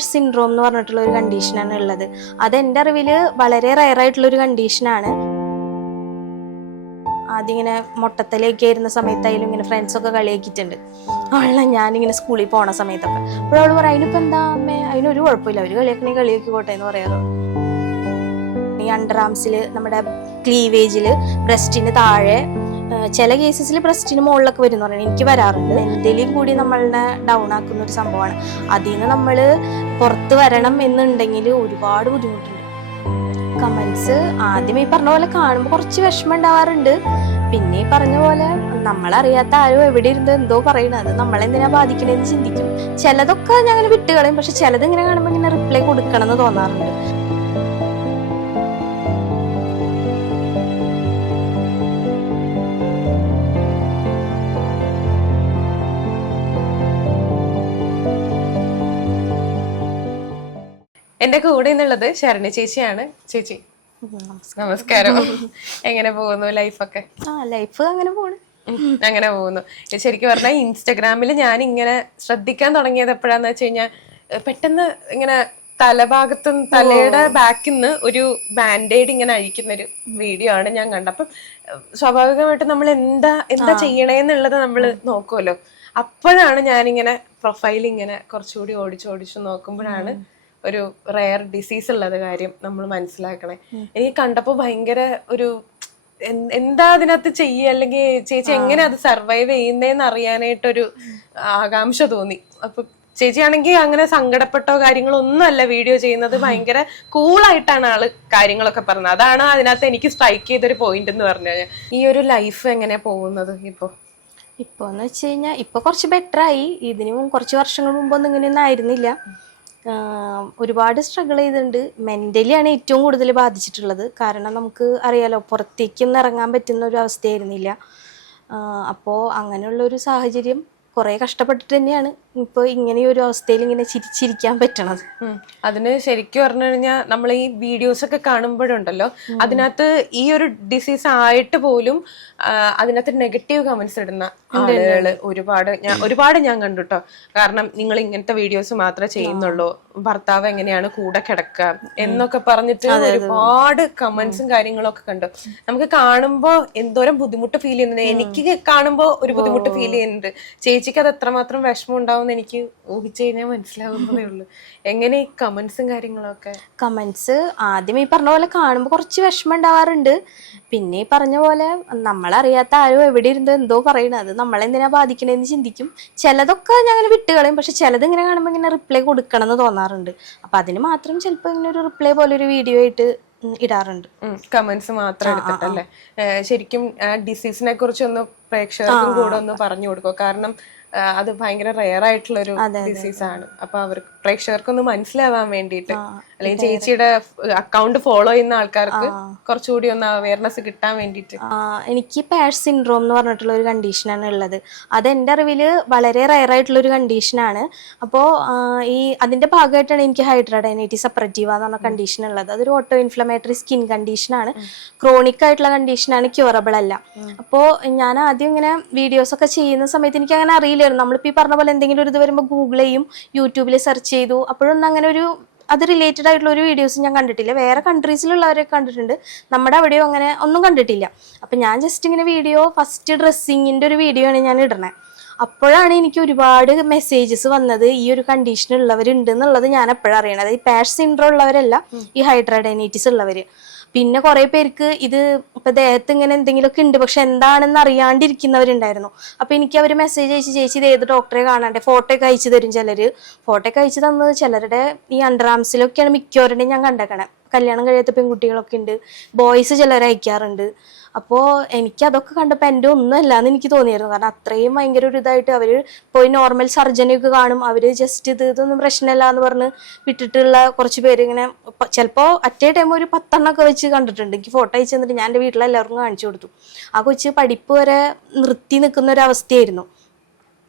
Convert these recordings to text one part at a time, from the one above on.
പാഷ് syndrome എന്ന് പറഞ്ഞിട്ടുള്ള ഒരു കണ്ടീഷനാണ് ഉള്ളത്. അത് എന്റെ അറിവിൽ വളരെ റയർ ആയിട്ടുള്ള ഒരു കണ്ടീഷനാണ് ആദ്യം ഇങ്ങനെ മുട്ടത്തിലേക്ക് ആയിരുന്ന സമയത്തായാലും ഇങ്ങനെ ഫ്രണ്ട്സൊക്കെ കളിയാക്കിയിട്ടുണ്ട്. അവളെ ഞാനിങ്ങനെ സ്കൂളിൽ പോണ സമയത്തൊക്കെ. അപ്പോൾ അവൾ പറയും അതിനിപ്പോൾ എന്താ അമ്മേ? അതിനൊരു കുഴപ്പമില്ല. അവർ കളിയാക്കണേ കളിയാക്കിക്കോട്ടെ എന്ന് പറയാറ്. ഈ അണ്ടർ ആംസിൽ നമ്മുടെ ക്ലീവേജിൽ ബ്രസ്റ്റിന് താഴെ ചില കേസസിൽ ബ്രസ്റ്റിന് മുകളിലൊക്കെ വരും എന്ന് പറയുന്നത് എനിക്ക് വരാറുണ്ട്. എന്തെങ്കിലും കൂടി നമ്മളെ ഡൗൺ ആക്കുന്ന ഒരു സംഭവമാണ്. അതിൽ നിന്ന് നമ്മൾ പുറത്ത് വരണം എന്നുണ്ടെങ്കിൽ ഒരുപാട് ബുദ്ധിമുട്ടുണ്ട്. കമൻസ് ആദ്യം ഈ പറഞ്ഞ പോലെ കാണുമ്പോൾ കുറച്ച് വിഷമം ഉണ്ടാവാറുണ്ട്. പിന്നെ ഈ പറഞ്ഞ പോലെ നമ്മളറിയാത്ത ആരും എവിടെ ഇരുന്ന് എന്തോ പറയണത് നമ്മളെന്തിനാ ബാധിക്കണേന്ന് ചിന്തിക്കും. ചിലതൊക്കെ ഞങ്ങൾ വിട്ടുകളയും. പക്ഷെ ചിലത് ഇങ്ങനെ കാണുമ്പോൾ ഇങ്ങനെ റിപ്ലൈ കൊടുക്കണം എന്ന് തോന്നാറുണ്ട്. എന്റെ കൂടെ നിന്നുള്ളത് ശരണി ചേച്ചിയാണ്. ചേച്ചി നമസ്കാരം. എങ്ങനെ പോകുന്നു ലൈഫൊക്കെ? ലൈഫ് അങ്ങനെ പോണ്. അങ്ങനെ പോകുന്നു. ശരിക്കും പറഞ്ഞാൽ ഇൻസ്റ്റഗ്രാമിൽ ഞാൻ ഇങ്ങനെ ശ്രദ്ധിക്കാൻ തുടങ്ങിയത് എപ്പോഴാന്ന് വെച്ച് കഴിഞ്ഞാൽ പെട്ടെന്ന് ഇങ്ങനെ തലഭാഗത്തും തലയുടെ ബാക്കിൽ നിന്ന് ഒരു ബാൻഡേഡ് ഇങ്ങനെ അഴിക്കുന്ന ഒരു വീഡിയോ ആണ് ഞാൻ കണ്ടത്. അപ്പം സ്വാഭാവികമായിട്ട് നമ്മൾ എന്താ എന്താ ചെയ്യണേന്നുള്ളത് നമ്മൾ നോക്കുമല്ലോ അപ്പോഴാണ് ഞാനിങ്ങനെ പ്രൊഫൈൽ ഇങ്ങനെ കുറച്ചുകൂടി ഓടിച്ചോടിച്ചു ഓടിച്ച് നോക്കുമ്പോഴാണ് ഒരു റെയർ ഡിസീസ് ഉള്ളത് കാര്യം നമ്മൾ മനസ്സിലാക്കണേ. എനിക്ക് കണ്ടപ്പോൾ ഭയങ്കര ഒരു എന്താ അതിനകത്ത് ചെയ്യുക അല്ലെങ്കിൽ ചേച്ചി എങ്ങനെ അത് സർവൈവ് ചെയ്യുന്നതെന്ന് അറിയാനായിട്ടൊരു ആകാംക്ഷ തോന്നി. അപ്പൊ ചേച്ചിയാണെങ്കിൽ അങ്ങനെ സങ്കടപ്പെട്ടോ കാര്യങ്ങളോ ഒന്നും അല്ല വീഡിയോ ചെയ്യുന്നത്. ഭയങ്കര കൂളായിട്ടാണ് ആൾ കാര്യങ്ങളൊക്കെ പറഞ്ഞത്. അതാണ് അതിനകത്ത് എനിക്ക് സ്ട്രൈക്ക് ചെയ്തൊരു പോയിന്റ് എന്ന് പറഞ്ഞു കഴിഞ്ഞാൽ ഈ ഒരു ലൈഫ് എങ്ങനെ പോകുന്നത് ഇപ്പോ? ഇപ്പോന്ന് വെച്ച് കഴിഞ്ഞാൽ ഇപ്പൊ കുറച്ച് ബെറ്റർ ആയി. ഇതിനും കുറച്ച് വർഷങ്ങൾ മുമ്പൊന്നും ഇങ്ങനെയൊന്നും ആയിരുന്നില്ല. ഒരുപാട് സ്ട്രഗിൾ ചെയ്തിട്ടുണ്ട്. മെന്റലി ആണ് ഏറ്റവും കൂടുതൽ ബാധിച്ചിട്ടുള്ളത്. കാരണം നമുക്ക് അറിയാലോ പുറത്തേക്കൊന്നും ഇറങ്ങാൻ പറ്റുന്ന ഒരു അവസ്ഥയായിരുന്നില്ല. അപ്പോൾ അങ്ങനെയുള്ള ഒരു സാഹചര്യം കുറേ കഷ്ടപ്പെട്ടിട്ട് തന്നെയാണ് ഇപ്പോൾ ഇങ്ങനെ ഒരു അവസ്ഥയിൽ ഇങ്ങനെ ചിരിച്ചിരിക്കാൻ പറ്റണത്. അതിന് ശരിക്കും പറഞ്ഞു കഴിഞ്ഞാൽ നമ്മൾ ഈ വീഡിയോസ് ഒക്കെ കാണുമ്പോഴുണ്ടല്ലോ അതിനകത്ത് ഈ ഒരു ഡിസീസ് ആയിട്ട് പോലും അതിനകത്ത് നെഗറ്റീവ് കമന്റ്സ് ഇടുന്ന ആളുകൾ ഒരുപാട് ഞാൻ ഒരുപാട് ഞാൻ കണ്ടുട്ടോ. കാരണം നിങ്ങൾ ഇങ്ങനത്തെ വീഡിയോസ് മാത്രമേ ചെയ്യുന്നുള്ളൂ. ഭർത്താവ് എങ്ങനെയാണ് കൂടെ കിടക്കുക എന്നൊക്കെ പറഞ്ഞിട്ട് ഒരുപാട് കമന്റ്സും കാര്യങ്ങളും ഒക്കെ കണ്ടു. നമുക്ക് കാണുമ്പോ എന്തോരം ബുദ്ധിമുട്ട് ഫീൽ ചെയ്യുന്നുണ്ട്. എനിക്ക് കാണുമ്പോ ഒരു ബുദ്ധിമുട്ട് ഫീൽ ചെയ്യുന്നുണ്ട്. ചേച്ചിക്ക് അത് എത്രമാത്രം വിഷമം ഉണ്ടാവും എനിക്ക് ഊഹിച്ചു കഴിഞ്ഞാൽ മനസ്സിലാവുന്നതേ ഉള്ളൂ. എങ്ങനെ ഈ കമന്റ്സും കാര്യങ്ങളൊക്കെ? കമന്റ്സ് ആദ്യം ഈ പറഞ്ഞ പോലെ കാണുമ്പോൾ കുറച്ച് വിഷമം ഉണ്ടാവാറുണ്ട്. പിന്നെ ഈ പറഞ്ഞ പോലെ നമ്മളറിയാത്ത ആരും എവിടെ ഇരുന്ന് എന്തോ പറയണത്. നമ്മളെന്തിനാ ബാധിക്കണേന്ന് ചിന്തിക്കും. ചിലതൊക്കെ ഞങ്ങൾ വിട്ടുകളയും പക്ഷെ ചിലത് ഇങ്ങനെ കാണുമ്പോൾ ഇങ്ങനെ റിപ്ലൈ കൊടുക്കണം എന്ന് തോന്നാറുണ്ട്. അപ്പൊ അതിന് മാത്രം ചിലപ്പോൾ ഇങ്ങനെ ഒരു റിപ്ലൈ പോലെ ഒരു വീഡിയോ ആയിട്ട് ഇടാറുണ്ട്. കമന്റ്സ് മാത്രം എടുത്തിട്ടല്ലേ? ശരിക്കും ഡിസീസിനെ കുറിച്ച് ഒന്ന് പ്രേക്ഷകർക്കും കൂടെ ഒന്ന് പറഞ്ഞു കൊടുക്കുക കാരണം അത് ഭയങ്കര റെയർ ആയിട്ടുള്ള ഒരു ഡിസീസ് ആണ്. അപ്പൊ അവർക്ക് പ്രേക്ഷകർക്കൊന്ന് മനസ്സിലാവാൻ വേണ്ടിയിട്ട്. അല്ലെങ്കിൽ ചേച്ചിയുടെ അക്കൗണ്ട് ഫോളോ ചെയ്യുന്ന ആൾക്കാർക്ക് കുറച്ചുകൂടി ഒന്ന് അവയർനെസ് കിട്ടാൻ വേണ്ടിയിട്ട്. എനിക്ക് പാഷ് സിൻഡ്രോം എന്ന് പറഞ്ഞിട്ടുള്ള ഒരു കണ്ടീഷനാണ് ഉള്ളത്. അത് എന്റെ അറിവിൽ വളരെ റയർ ആയിട്ടുള്ള ഒരു കണ്ടീഷനാണ് അപ്പോൾ ഈ അതിന്റെ ഭാഗമായിട്ടാണ് എനിക്ക് ഹൈഡ്രഡൈനൈറ്റിസ് സപ്പറേറ്റീവ എന്ന് പറഞ്ഞ കണ്ടീഷൻ ഉള്ളത്. അതൊരു ഓട്ടോ ഇൻഫ്ലമേറ്ററി സ്കിൻ കണ്ടീഷനാണ് ക്രോണിക് ആയിട്ടുള്ള കണ്ടീഷനാണ് ക്യൂറബിൾ അല്ല. അപ്പോൾ ഞാൻ ആദ്യം ഇങ്ങനെ വീഡിയോസ് ഒക്കെ ചെയ്യുന്ന സമയത്ത് എനിക്ക് അങ്ങനെ അറിയില്ലായിരുന്നു. നമ്മളിപ്പോൾ ഈ പറഞ്ഞ പോലെ എന്തെങ്കിലും ഒരു ഇത് വരുമ്പോൾ ഗൂഗിൾ ചെയ്യും യൂട്യൂബിൽ സെർച്ച് ചെയ്തു. അപ്പോഴൊന്നും അങ്ങനെ ഒരു അത് റിലേറ്റഡ് ആയിട്ടുള്ള ഒരു വീഡിയോസ് ഞാൻ കണ്ടിട്ടില്ല. വേറെ കൺട്രീസിലുള്ളവരൊക്കെ കണ്ടിട്ടുണ്ട്. നമ്മുടെ അവിടെയോ അങ്ങനെ ഒന്നും കണ്ടിട്ടില്ല. അപ്പം ഞാൻ ജസ്റ്റ് ഇങ്ങനെ വീഡിയോ ഫസ്റ്റ് ഡ്രസ്സിങ്ങിന്റെ ഒരു വീഡിയോ ആണ് ഞാൻ ഇടണേ. അപ്പോഴാണ് എനിക്ക് ഒരുപാട് മെസ്സേജസ് വന്നത്. ഈ ഒരു കണ്ടീഷൻ ഉള്ളവരുണ്ട് എന്നുള്ളത് ഞാൻ എപ്പോഴാണ് അറിയണത്? ഈ പാഷ് സിൻഡ്രോ ഉള്ളവരല്ല ഈ ഹൈഡ്രഡൈനൈറ്റിസ് ഉള്ളവര്. പിന്നെ കുറെ പേർക്ക് ഇത് ഇപ്പൊ ദേഹത്ത് ഇങ്ങനെ എന്തെങ്കിലുമൊക്കെ ഉണ്ട് പക്ഷെ എന്താണെന്ന് അറിയാണ്ടിരിക്കുന്നവരുണ്ടായിരുന്നു. അപ്പൊ എനിക്ക് അവർ മെസ്സേജ് അയച്ച് ചേച്ചി ഇത് ഏത് ഡോക്ടറെ കാണാണ്ടേ ഫോട്ടോ ഒക്കെ അയച്ചു തരും ചിലര്. ഫോട്ടോ ഒക്കെ അയച്ചു തന്നത് ചിലരുടെ ഈ അണ്ടർ ആംസിലൊക്കെയാണ് മിക്കവരുടെയും ഞാൻ കണ്ടേക്കണേ. കല്യാണം കഴിയാത്ത പെൺകുട്ടികളൊക്കെ ഉണ്ട്. ബോയ്സ് ചിലർ അയക്കാറുണ്ട്. അപ്പോൾ എനിക്ക് അതൊക്കെ കണ്ടപ്പോൾ എന്റെ ഒന്നും അല്ലാന്ന് എനിക്ക് തോന്നിയിരുന്നു കാരണം അത്രയും ഭയങ്കര ഒരു ഇതായിട്ട് അവർ പോയി നോർമൽ സർജനെയൊക്കെ കാണും. അവർ ജസ്റ്റ് ഇത് ഇതൊന്നും പ്രശ്നമല്ല എന്ന് പറഞ്ഞ് വിട്ടിട്ടുള്ള കുറച്ച് പേര് ഇങ്ങനെ ചിലപ്പോൾ അറ്റേ ടൈം ഒരു പത്തെണ്ണമൊക്കെ വെച്ച് കണ്ടിട്ടുണ്ട്. എനിക്ക് ഫോട്ടോ അയച്ചു തന്നിട്ട് ഞാൻ എന്റെ വീട്ടിലെല്ലാവർക്കും കാണിച്ചു കൊടുത്തു. ആ കൊച്ച് പഠിപ്പ് വരെ നിർത്തി നിൽക്കുന്ന ഒരു അവസ്ഥയായിരുന്നു.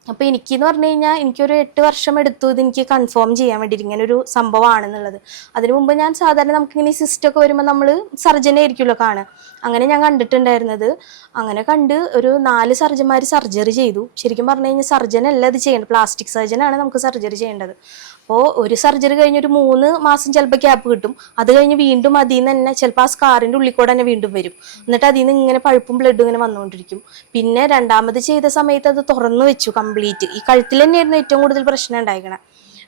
അപ്പോൾ എനിക്കെന്ന് പറഞ്ഞു കഴിഞ്ഞാൽ എനിക്കൊരു എട്ട് വർഷം എടുത്തു ഇത് എനിക്ക് കൺഫേം ചെയ്യാൻ വേണ്ടിയിട്ട് ഇങ്ങനെ ഒരു സംഭവമാണെന്നുള്ളത്. അതിനു മുമ്പ് ഞാൻ സാധാരണ നമുക്കിങ്ങനെ സിസ്റ്റ് ഒക്കെ വരുമ്പോൾ നമ്മൾ സർജനെ ആയിരിക്കുമല്ലോ കാണുക. അങ്ങനെ ഞാൻ കണ്ടിട്ടുണ്ടായിരുന്നത്. അങ്ങനെ കണ്ട് ഒരു നാല് സർജന്മാർ സർജറി ചെയ്തു. ശരിക്കും പറഞ്ഞു കഴിഞ്ഞാൽ സർജനല്ല ഇത് ചെയ്യേണ്ടത്. പ്ലാസ്റ്റിക് സർജനാണ് നമുക്ക് സർജറി ചെയ്യേണ്ടത്. അപ്പോൾ ഒരു സർജറി കഴിഞ്ഞ് ഒരു മൂന്ന് മാസം ചിലപ്പോൾ ഗ്യാപ്പ് കിട്ടും. അത് കഴിഞ്ഞ് വീണ്ടും അതിൽ നിന്ന് തന്നെ ചിലപ്പോൾ ആ സ്കാറിന്റെ ഉള്ളിൽ കൂടെ തന്നെ വീണ്ടും വരും. എന്നിട്ട് അതിൽ നിന്ന് ഇങ്ങനെ പഴുപ്പും ബ്ലഡും ഇങ്ങനെ വന്നുകൊണ്ടിരിക്കും പിന്നെ രണ്ടാമത് ചെയ്ത സമയത്ത് അത് തുറന്നു വെച്ചു കംപ്ലീറ്റ് ഈ കഴുത്തിൽ തന്നെയായിരുന്നു ഏറ്റവും കൂടുതൽ പ്രശ്നം ഉണ്ടായിരിക്കണം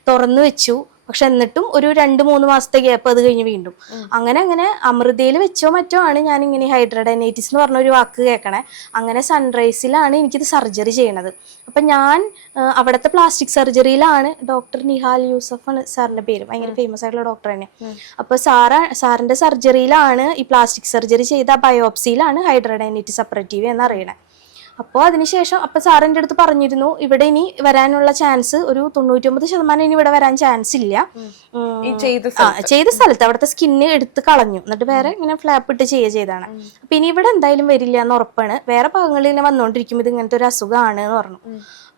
തുറന്നു വെച്ചു. പക്ഷെ എന്നിട്ടും ഒരു രണ്ട് മൂന്ന് മാസത്തെ ഗ്യാപ്പ് അത് കഴിഞ്ഞ് വീണ്ടും. അങ്ങനെ അങ്ങനെ അമൃതയിൽ വെച്ചോ മറ്റോ ആണ് ഞാൻ ഇങ്ങനെ ഹൈഡ്രഡൈനൈറ്റിസ് എന്ന് പറഞ്ഞ ഒരു വാക്ക് കേൾക്കണേ. അങ്ങനെ സൺറൈസിലാണ് എനിക്കിത് സർജറി ചെയ്യണത്. അപ്പൊ ഞാൻ അവിടുത്തെ പ്ലാസ്റ്റിക് സർജറിയിലാണ് ഡോക്ടർ നിഹാൽ യൂസഫ് ആണ് സാറിന്റെ പേര്. ഭയങ്കര ഫേമസ് ആയിട്ടുള്ള ഡോക്ടർ തന്നെ. അപ്പൊ സാറ സാറിന്റെ സർജറിയിലാണ് ഈ പ്ലാസ്റ്റിക് സർജറി ചെയ്ത ബയോപ്സിയിലാണ് ഹൈഡ്രഡൈനൈറ്റിസ് അപ്പറേറ്റീവ് എന്ന് അറിയണേ അപ്പോൾ അതിനുശേഷം അപ്പം സാറിന്റെ അടുത്ത് പറഞ്ഞിരുന്നു ഇവിടെ ഇനി വരാനുള്ള ചാൻസ് ഒരു തൊണ്ണൂറ്റൊമ്പത് ശതമാനം ഇനി ഇവിടെ വരാൻ ചാൻസ് ഇല്ല. ചെയ്ത സ്ഥലത്ത്. അവിടുത്തെ സ്കിന്ന് എടുത്ത് കളഞ്ഞു. എന്നിട്ട് വേറെ ഇങ്ങനെ ഫ്ലാപ്പ് ഇട്ട് ചെയ്യുക ചെയ്താണ് അപ്പം ഇനി ഇവിടെ എന്തായാലും വരില്ല എന്ന് ഉറപ്പാണ്. വേറെ ഭാഗങ്ങളിൽ ഇങ്ങനെ വന്നുകൊണ്ടിരിക്കും ഇത് ഇങ്ങനത്തെ ഒരു അസുഖമാണ് എന്ന് പറഞ്ഞു.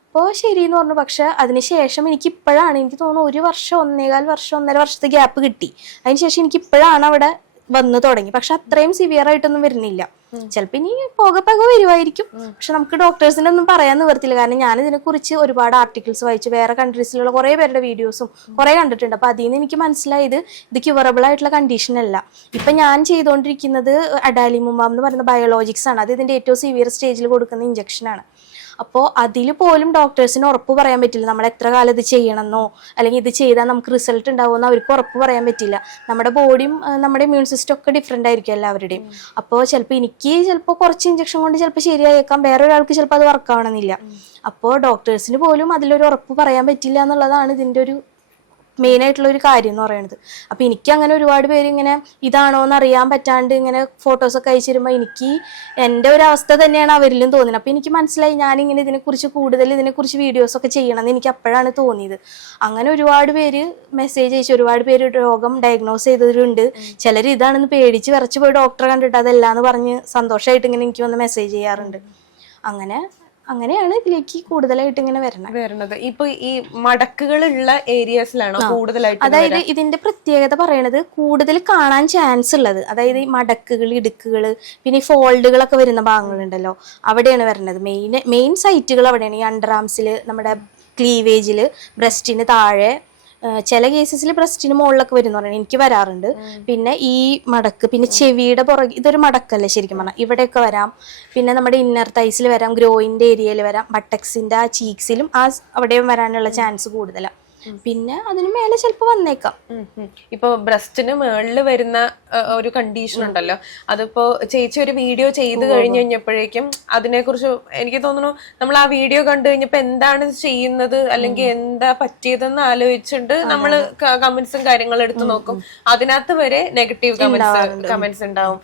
അപ്പോൾ ശരി എന്ന് പറഞ്ഞു. പക്ഷെ അതിനുശേഷം എനിക്ക് ഇപ്പോഴാണ് എനിക്ക് തോന്നുന്നു ഒരു വർഷം ഒന്നേകാൽ വർഷം ഒന്നര വർഷത്തെ ഗ്യാപ്പ് കിട്ടി. അതിനുശേഷം എനിക്ക് ഇപ്പോഴാണ് അവിടെ വന്നു തുടങ്ങി. പക്ഷെ അത്രയും സിവിയർ ആയിട്ടൊന്നും വരുന്നില്ല. ചിലപ്പോൾ ഇനി പോകെ പക വരുമായിരിക്കും പക്ഷെ നമുക്ക് ഡോക്ടേഴ്സിനെ ഒന്നും പറയാൻ നിവർത്തില്ല. കാരണം ഞാൻ ഇതിനെ കുറിച്ച് ഒരുപാട് ആർട്ടിക്കിൾസ് വായിച്ചു. വേറെ കൺട്രീസിലുള്ള കുറേ പേരുടെ വീഡിയോസും കുറേ കണ്ടിട്ടുണ്ട്. അപ്പൊ അതിൽ നിന്ന് എനിക്ക് മനസ്സിലായത് ഇത് ക്യൂറബിൾ ആയിട്ടുള്ള കണ്ടീഷൻ അല്ല. ഇപ്പൊ ഞാൻ ചെയ്തുകൊണ്ടിരിക്കുന്നത് അഡാലിമുമാം എന്ന് പറയുന്ന ബയോളജിക്സ് ആണ്. അത് ഇതിന്റെ ഏറ്റവും സിവിയർ സ്റ്റേജിൽ കൊടുക്കുന്ന ഇഞ്ചക്ഷൻ ആണ്. അപ്പോൾ അതിൽ പോലും ഡോക്ടേഴ്സിന് ഉറപ്പ് പറയാൻ പറ്റില്ല. നമ്മൾ എത്ര കാലം ഇത് ചെയ്യണമെന്നോ? അല്ലെങ്കിൽ ഇത് ചെയ്താൽ നമുക്ക് റിസൾട്ട് ഉണ്ടാവുമെന്നോ? അവർക്ക് ഉറപ്പ് പറയാൻ പറ്റില്ല. നമ്മുടെ ബോഡിയും നമ്മുടെ ഇമ്മ്യൂൺ സിസ്റ്റം ഒക്കെ ഡിഫറെന്റ് ആയിരിക്കും എല്ലാവരുടെയും. അപ്പോൾ ചിലപ്പോൾ എനിക്ക് ചിലപ്പോൾ കുറച്ച് ഇഞ്ചക്ഷൻ കൊണ്ട് ചിലപ്പോൾ ശരിയായേക്കാം. വേറെ ഒരാൾക്ക് ചിലപ്പോൾ അത് വർക്ക് ആവണമെന്നില്ല. അപ്പോൾ ഡോക്ടേഴ്സിന് പോലും അതിലൊരു ഉറപ്പ് പറയാൻ പറ്റില്ല എന്നുള്ളതാണ് ഇതിന്റെ ഒരു മെയിൻ ആയിട്ടുള്ള ഒരു കാര്യം എന്ന് പറയുന്നത് അപ്പൊ എനിക്ക് അങ്ങനെ ഒരുപാട് പേര് ഇങ്ങനെ ഇതാണോ എന്ന് അറിയാൻ പറ്റാണ്ട് ഇങ്ങനെ ഫോട്ടോസ് ഒക്കെ അയച്ചു തരുമ്പോൾ എനിക്ക് എന്റെ ഒരു അവസ്ഥ തന്നെയാണ് അവരിലും തോന്നുന്നത് അപ്പൊ എനിക്ക് മനസ്സിലായി ഞാൻ ഞാനിങ്ങനെ ഇതിനെക്കുറിച്ച് കൂടുതൽ ഇതിനെക്കുറിച്ച് വീഡിയോസ് ഒക്കെ ചെയ്യണമെന്ന് എനിക്ക് അപ്പോഴാണ് തോന്നിയത്. അങ്ങനെ ഒരുപാട് പേര് മെസ്സേജ് അയച്ചു. ഒരുപാട് പേര് രോഗം ഡയഗ്നോസ് ചെയ്തവരുണ്ട്. ചിലർ ഇതാണെന്ന് പേടിച്ച് വിറച്ച് പോയി ഡോക്ടറെ കണ്ടിട്ട് അതല്ല എന്ന് പറഞ്ഞ് സന്തോഷമായിട്ട് ഇങ്ങനെ എനിക്ക് വന്ന് മെസ്സേജ് ചെയ്യാറുണ്ട്. അങ്ങനെ അങ്ങനെയാണ് ഇതിലേക്ക് കൂടുതലായിട്ട് ഇങ്ങനെ വരണത് വരുന്നത്. ഇപ്പൊ ഈ മടക്കുകളുള്ള ഏരിയസിലാണോ കൂടുതലായിട്ട് അതായത് ഇതിന്റെ പ്രത്യേകത പറയണത് കൂടുതൽ കാണാൻ ചാൻസ് ഉള്ളത്. അതായത് ഈ മടക്കുകൾ ഇടുക്കുകൾ പിന്നെ ഈ ഫോൾഡുകളൊക്കെ വരുന്ന ഭാഗങ്ങളുണ്ടല്ലോ. അവിടെയാണ് വരുന്നത്. മെയിൻ മെയിൻ സൈറ്റുകൾ അവിടെയാണ്. ഈ അണ്ടർ ആംസിൽ നമ്മുടെ ക്ലീവേജിൽ ബ്രസ്റ്റിന് താഴെ ചില കേസസിൽ ബ്രസ്റ്റിന് മുകളിലൊക്കെ വരുന്ന പറയുന്നത് എനിക്ക് വരാറുണ്ട്. പിന്നെ ഈ മടക്ക് പിന്നെ ചെവിയുടെ പുറകെ ഇതൊരു മടക്കല്ലേ ശരിക്കും പറഞ്ഞാൽ ഇവിടെയൊക്കെ വരാം. പിന്നെ നമ്മുടെ ഇന്നർ തൈസിൽ വരാം ഗ്രോയിന്റെ ഏരിയയിൽ വരാം ബട്ടക്സിന്റെ ആ ചീക്സിലും ആ അവിടെയും വരാനുള്ള ചാൻസ് കൂടുതലാണ് പിന്നെ അതിന് മേലെ ചിലപ്പോൾ വന്നേക്കാം. ഇപ്പൊ ബ്രസ്റ്റിന് മുകളിൽ വരുന്ന ഒരു കണ്ടീഷൻ ഉണ്ടല്ലോ. അതിപ്പോ ചേച്ചി ഒരു വീഡിയോ ചെയ്ത് കഴിഞ്ഞു കഴിഞ്ഞപ്പോഴേക്കും അതിനെക്കുറിച്ച് എനിക്ക് തോന്നുന്നു നമ്മൾ ആ വീഡിയോ കണ്ടു കഴിഞ്ഞപ്പോ എന്താണ് ചെയ്യുന്നത് അല്ലെങ്കിൽ എന്താ പറ്റിയതെന്ന് ആലോചിച്ചിട്ട് നമ്മൾ കമന്റ്സും കാര്യങ്ങളും എടുത്തു നോക്കും. അതിനകത്ത് വരെ നെഗറ്റീവ് കമന്റ്സ് കമന്റ്സ് ഉണ്ടാവും.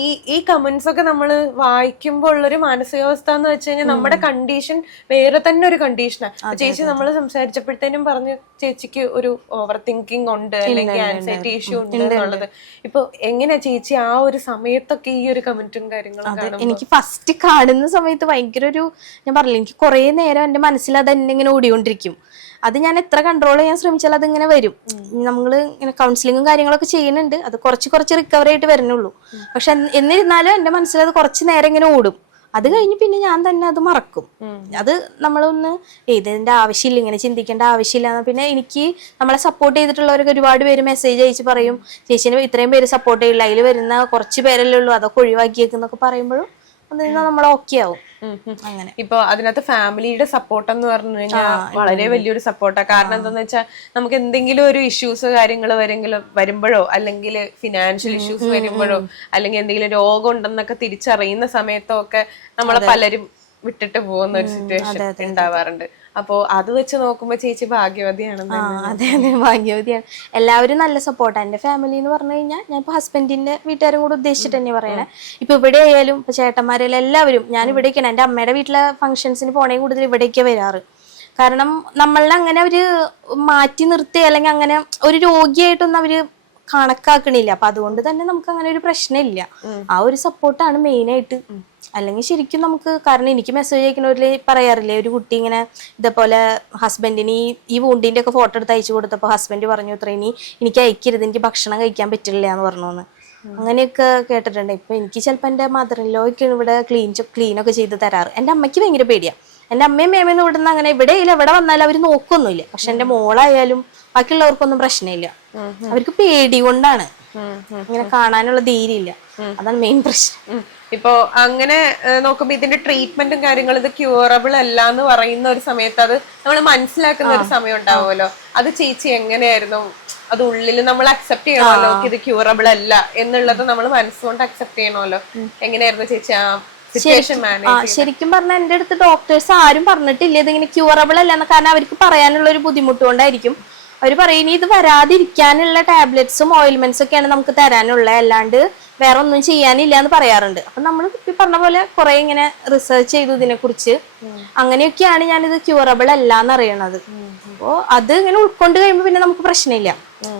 ഈ ഈ കമന്റ്സ് ഒക്കെ നമ്മൾ വായിക്കുമ്പോൾ ഉള്ളൊരു മാനസികാവസ്ഥ എന്ന് വെച്ച് കഴിഞ്ഞാൽ നമ്മുടെ കണ്ടീഷൻ വേറെ തന്നെ ഒരു കണ്ടീഷനാണ് ചേച്ചി നമ്മൾ സംസാരിച്ചപ്പോഴത്തേനും പറഞ്ഞു ചേച്ചിക്ക് ഒരു ഓവർ തിങ്കിങ് ഉണ്ട് അല്ലെങ്കിൽ ആൻസൈറ്റി ഇഷ്യൂ ഉണ്ട് എന്നുള്ളത്. ഇപ്പൊ എങ്ങനെയാ ചേച്ചി ആ ഒരു സമയത്തൊക്കെ ഈ ഒരു കമന്റും കാര്യങ്ങളും എനിക്ക് ഫസ്റ്റ് കാണുന്ന സമയത്ത് ഭയങ്കര ഒരു ഞാൻ പറഞ്ഞില്ല എനിക്ക് കുറെ നേരം എന്റെ മനസ്സിൽ അത് എന്നെ ഇങ്ങനെ ഓടിക്കൊണ്ടിരിക്കും. അത് ഞാൻ എത്ര കൺട്രോൾ ചെയ്യാൻ ശ്രമിച്ചാൽ അതിങ്ങനെ വരും. നമ്മൾ ഇങ്ങനെ കൗൺസിലിങ്ങും കാര്യങ്ങളൊക്കെ ചെയ്യുന്നുണ്ട്. അത് കുറച്ച് കുറച്ച് റിക്കവറി ആയിട്ട് വരുന്നുള്ളൂ. പക്ഷെ എന്ന് എന്നിരുന്നാലും എന്റെ മനസ്സിൽ അത് കുറച്ച് നേരം ഇങ്ങനെ ഓടും. അത് കഴിഞ്ഞ് പിന്നെ ഞാൻ തന്നെ അത് മറക്കും. അത് നമ്മളൊന്ന് "ഏയ് ഇതിന്റെ ആവശ്യമില്ല ഇങ്ങനെ ചിന്തിക്കേണ്ട ആവശ്യമില്ല പിന്നെ എനിക്ക് നമ്മളെ സപ്പോർട്ട് ചെയ്തിട്ടുള്ളവരൊക്കെ ഒരുപാട് പേര് മെസ്സേജ് അയച്ച് പറയും ചേച്ചിനെ ഇത്രയും പേര് സപ്പോർട്ട് ചെയ്യില്ല അതിൽ വരുന്ന കുറച്ച് പേരല്ലേ ഉള്ളൂ അതൊക്കെ ഒഴിവാക്കിയേക്കുന്നൊക്കെ പറയുമ്പോഴും അത് നമ്മൾ ഓക്കെ ആവും. അങ്ങനെ. ഇപ്പൊ അതിനകത്ത് ഫാമിലിയുടെ സപ്പോർട്ട് എന്ന് പറഞ്ഞു കഴിഞ്ഞാൽ വളരെ വലിയൊരു സപ്പോർട്ടാ. കാരണം എന്താന്ന് വെച്ചാൽ നമുക്ക് എന്തെങ്കിലും ഒരു ഇഷ്യൂസ് കാര്യങ്ങൾ വരെങ്കിലും വരുമ്പോഴോ അല്ലെങ്കിൽ ഫിനാൻഷ്യൽ ഇഷ്യൂസ് വരുമ്പോഴോ അല്ലെങ്കിൽ എന്തെങ്കിലും രോഗം ഉണ്ടെന്നൊക്കെ തിരിച്ചറിയുന്ന സമയത്തോ ഒക്കെ നമ്മളെ പലരും വിട്ടിട്ട് പോകുന്ന ഒരു സിറ്റുവേഷൻ ഉണ്ടാവാറുണ്ട്. അപ്പോ അത് വെച്ച് നോക്കുമ്പോ ചേച്ചി ഭാഗ്യവതിയാണ് ആ അതെ അതെ ഭാഗ്യവതിയാണ്. എല്ലാവരും നല്ല സപ്പോർട്ടാണ് എന്റെ ഫാമിലി എന്ന് പറഞ്ഞു കഴിഞ്ഞാൽ ഞാൻ ഇപ്പോൾ ഹസ്ബൻഡിന്റെ വീട്ടുകാരും കൂടെ ഉദ്ദേശിച്ചിട്ട് തന്നെ പറയണേ. ഇപ്പൊ ഇവിടെ ആയാലും ഇപ്പൊ ചേട്ടന്മാരെല്ലാം എല്ലാവരും ഞാൻ ഇവിടേക്കാണ് എന്റെ അമ്മയുടെ വീട്ടിലെ ഫംഗ്ഷൻസിന് പോണേ കൂടുതൽ ഇവിടേക്ക് വരാറ്. കാരണം നമ്മളെ അങ്ങനെ അവർ മാറ്റി നിർത്തി അല്ലെങ്കിൽ അങ്ങനെ ഒരു രോഗിയായിട്ടൊന്നും അവർ കണക്കാക്കണില്ല. അപ്പൊ അതുകൊണ്ട് തന്നെ നമുക്ക് അങ്ങനെ ഒരു പ്രശ്നമില്ല. ആ ഒരു സപ്പോർട്ടാണ് മെയിൻ ആയിട്ട്. അല്ലെങ്കിൽ ശരിക്കും നമുക്ക് കാരണം എനിക്ക് മെസ്സേജ് അയക്കുന്നവരിൽ പറയാറില്ലേ ഒരു കുട്ടി ഇങ്ങനെ ഇതേപോലെ ഹസ്ബൻഡിന് ഈ ഈ വൂണ്ടിന്റെ ഒക്കെ ഫോട്ടോ എടുത്ത് അയച്ചു കൊടുത്തപ്പോൾ ഹസ്ബൻഡ് പറഞ്ഞു ഇത്ര ഇനി എനിക്ക് അയക്കരുത് എനിക്ക് ഭക്ഷണം കഴിക്കാൻ പറ്റില്ല എന്ന് പറഞ്ഞു എന്ന് അങ്ങനെയൊക്കെ കേട്ടിട്ടുണ്ട്. ഇപ്പം എനിക്ക് ചിലപ്പോൾ എന്റെ മദറിലോയ്ക്ക് ഇവിടെ ക്ലീൻ ക്ലീനൊക്കെ ചെയ്ത് തരാറ്. എന്റെ അമ്മയ്ക്ക് ഭയങ്കര പേടിയാണ് എന്റെ അമ്മയും മേമയും ഇവിടെ നിന്ന് അങ്ങനെ ഇവിടെ ഇല്ല എവിടെ വന്നാലും അവർ നോക്കൊന്നുമില്ല. പക്ഷെ എന്റെ മോളായാലും ബാക്കിയുള്ളവർക്കൊന്നും പ്രശ്നമില്ല. അവർക്ക് പേടി കൊണ്ടാണ്. ഇങ്ങനെ കാണാനുള്ള ധൈര്യമില്ല. അതാണ് മെയിൻ പ്രശ്നം. ഇപ്പോ അങ്ങനെ നോക്കുമ്പോൾ നോക്കുമ്പോ ഇതിന്റെ ട്രീറ്റ്മെന്റും കാര്യങ്ങളും ഇത് ക്യൂറബിൾ അല്ല എന്ന് പറയുന്ന ഒരു സമയത്ത് അത് നമ്മൾ മനസ്സിലാക്കുന്ന ഒരു സമയം ഉണ്ടാവുമല്ലോ. അത് ചേച്ചി എങ്ങനെയായിരുന്നു? അത് ഉള്ളിൽ നമ്മൾ അക്സെപ്റ്റ് ചെയ്യണമല്ലോ "Okay, ഇത് ക്യൂറബിൾ അല്ല എന്നുള്ളത് നമ്മൾ മനസ്സുകൊണ്ട് അക്സെപ്റ്റ് ചെയ്യണമല്ലോ. എങ്ങനെയായിരുന്നു ചേച്ചി ആ ശരിക്കും പറഞ്ഞാൽ എന്റെ അടുത്ത് ഡോക്ടേഴ്സ് ആരും പറഞ്ഞിട്ടില്ല ഇതിങ്ങനെ ക്യൂറബിൾ അല്ല എന്ന. കാരണം അവർക്ക് പറയാനുള്ള ഒരു ബുദ്ധിമുട്ട് കൊണ്ടായിരിക്കും. അവർ പറയും ഇനി ഇത് വരാതിരിക്കാനുള്ള ടാബ്ലറ്റ്സും ഓയിൽമെന്റ്സ് ഒക്കെയാണ് നമുക്ക് തരാനുള്ളത് അല്ലാണ്ട് വേറെ ഒന്നും ചെയ്യാനില്ല എന്ന് പറയാറുണ്ട്. അപ്പൊ നമ്മൾ ഈ പറഞ്ഞ പോലെ കുറെ ഇങ്ങനെ റിസർച്ച് ചെയ്തു ഇതിനെ കുറിച്ച് അങ്ങനെയൊക്കെയാണ് ഞാനിത് ക്യൂറബിൾ അല്ല എന്ന് അറിയണത് അപ്പോ അത് ഇങ്ങനെ ഉൾക്കൊണ്ട് കഴിയുമ്പോൾ പിന്നെ നമുക്ക് പ്രശ്നമില്ല.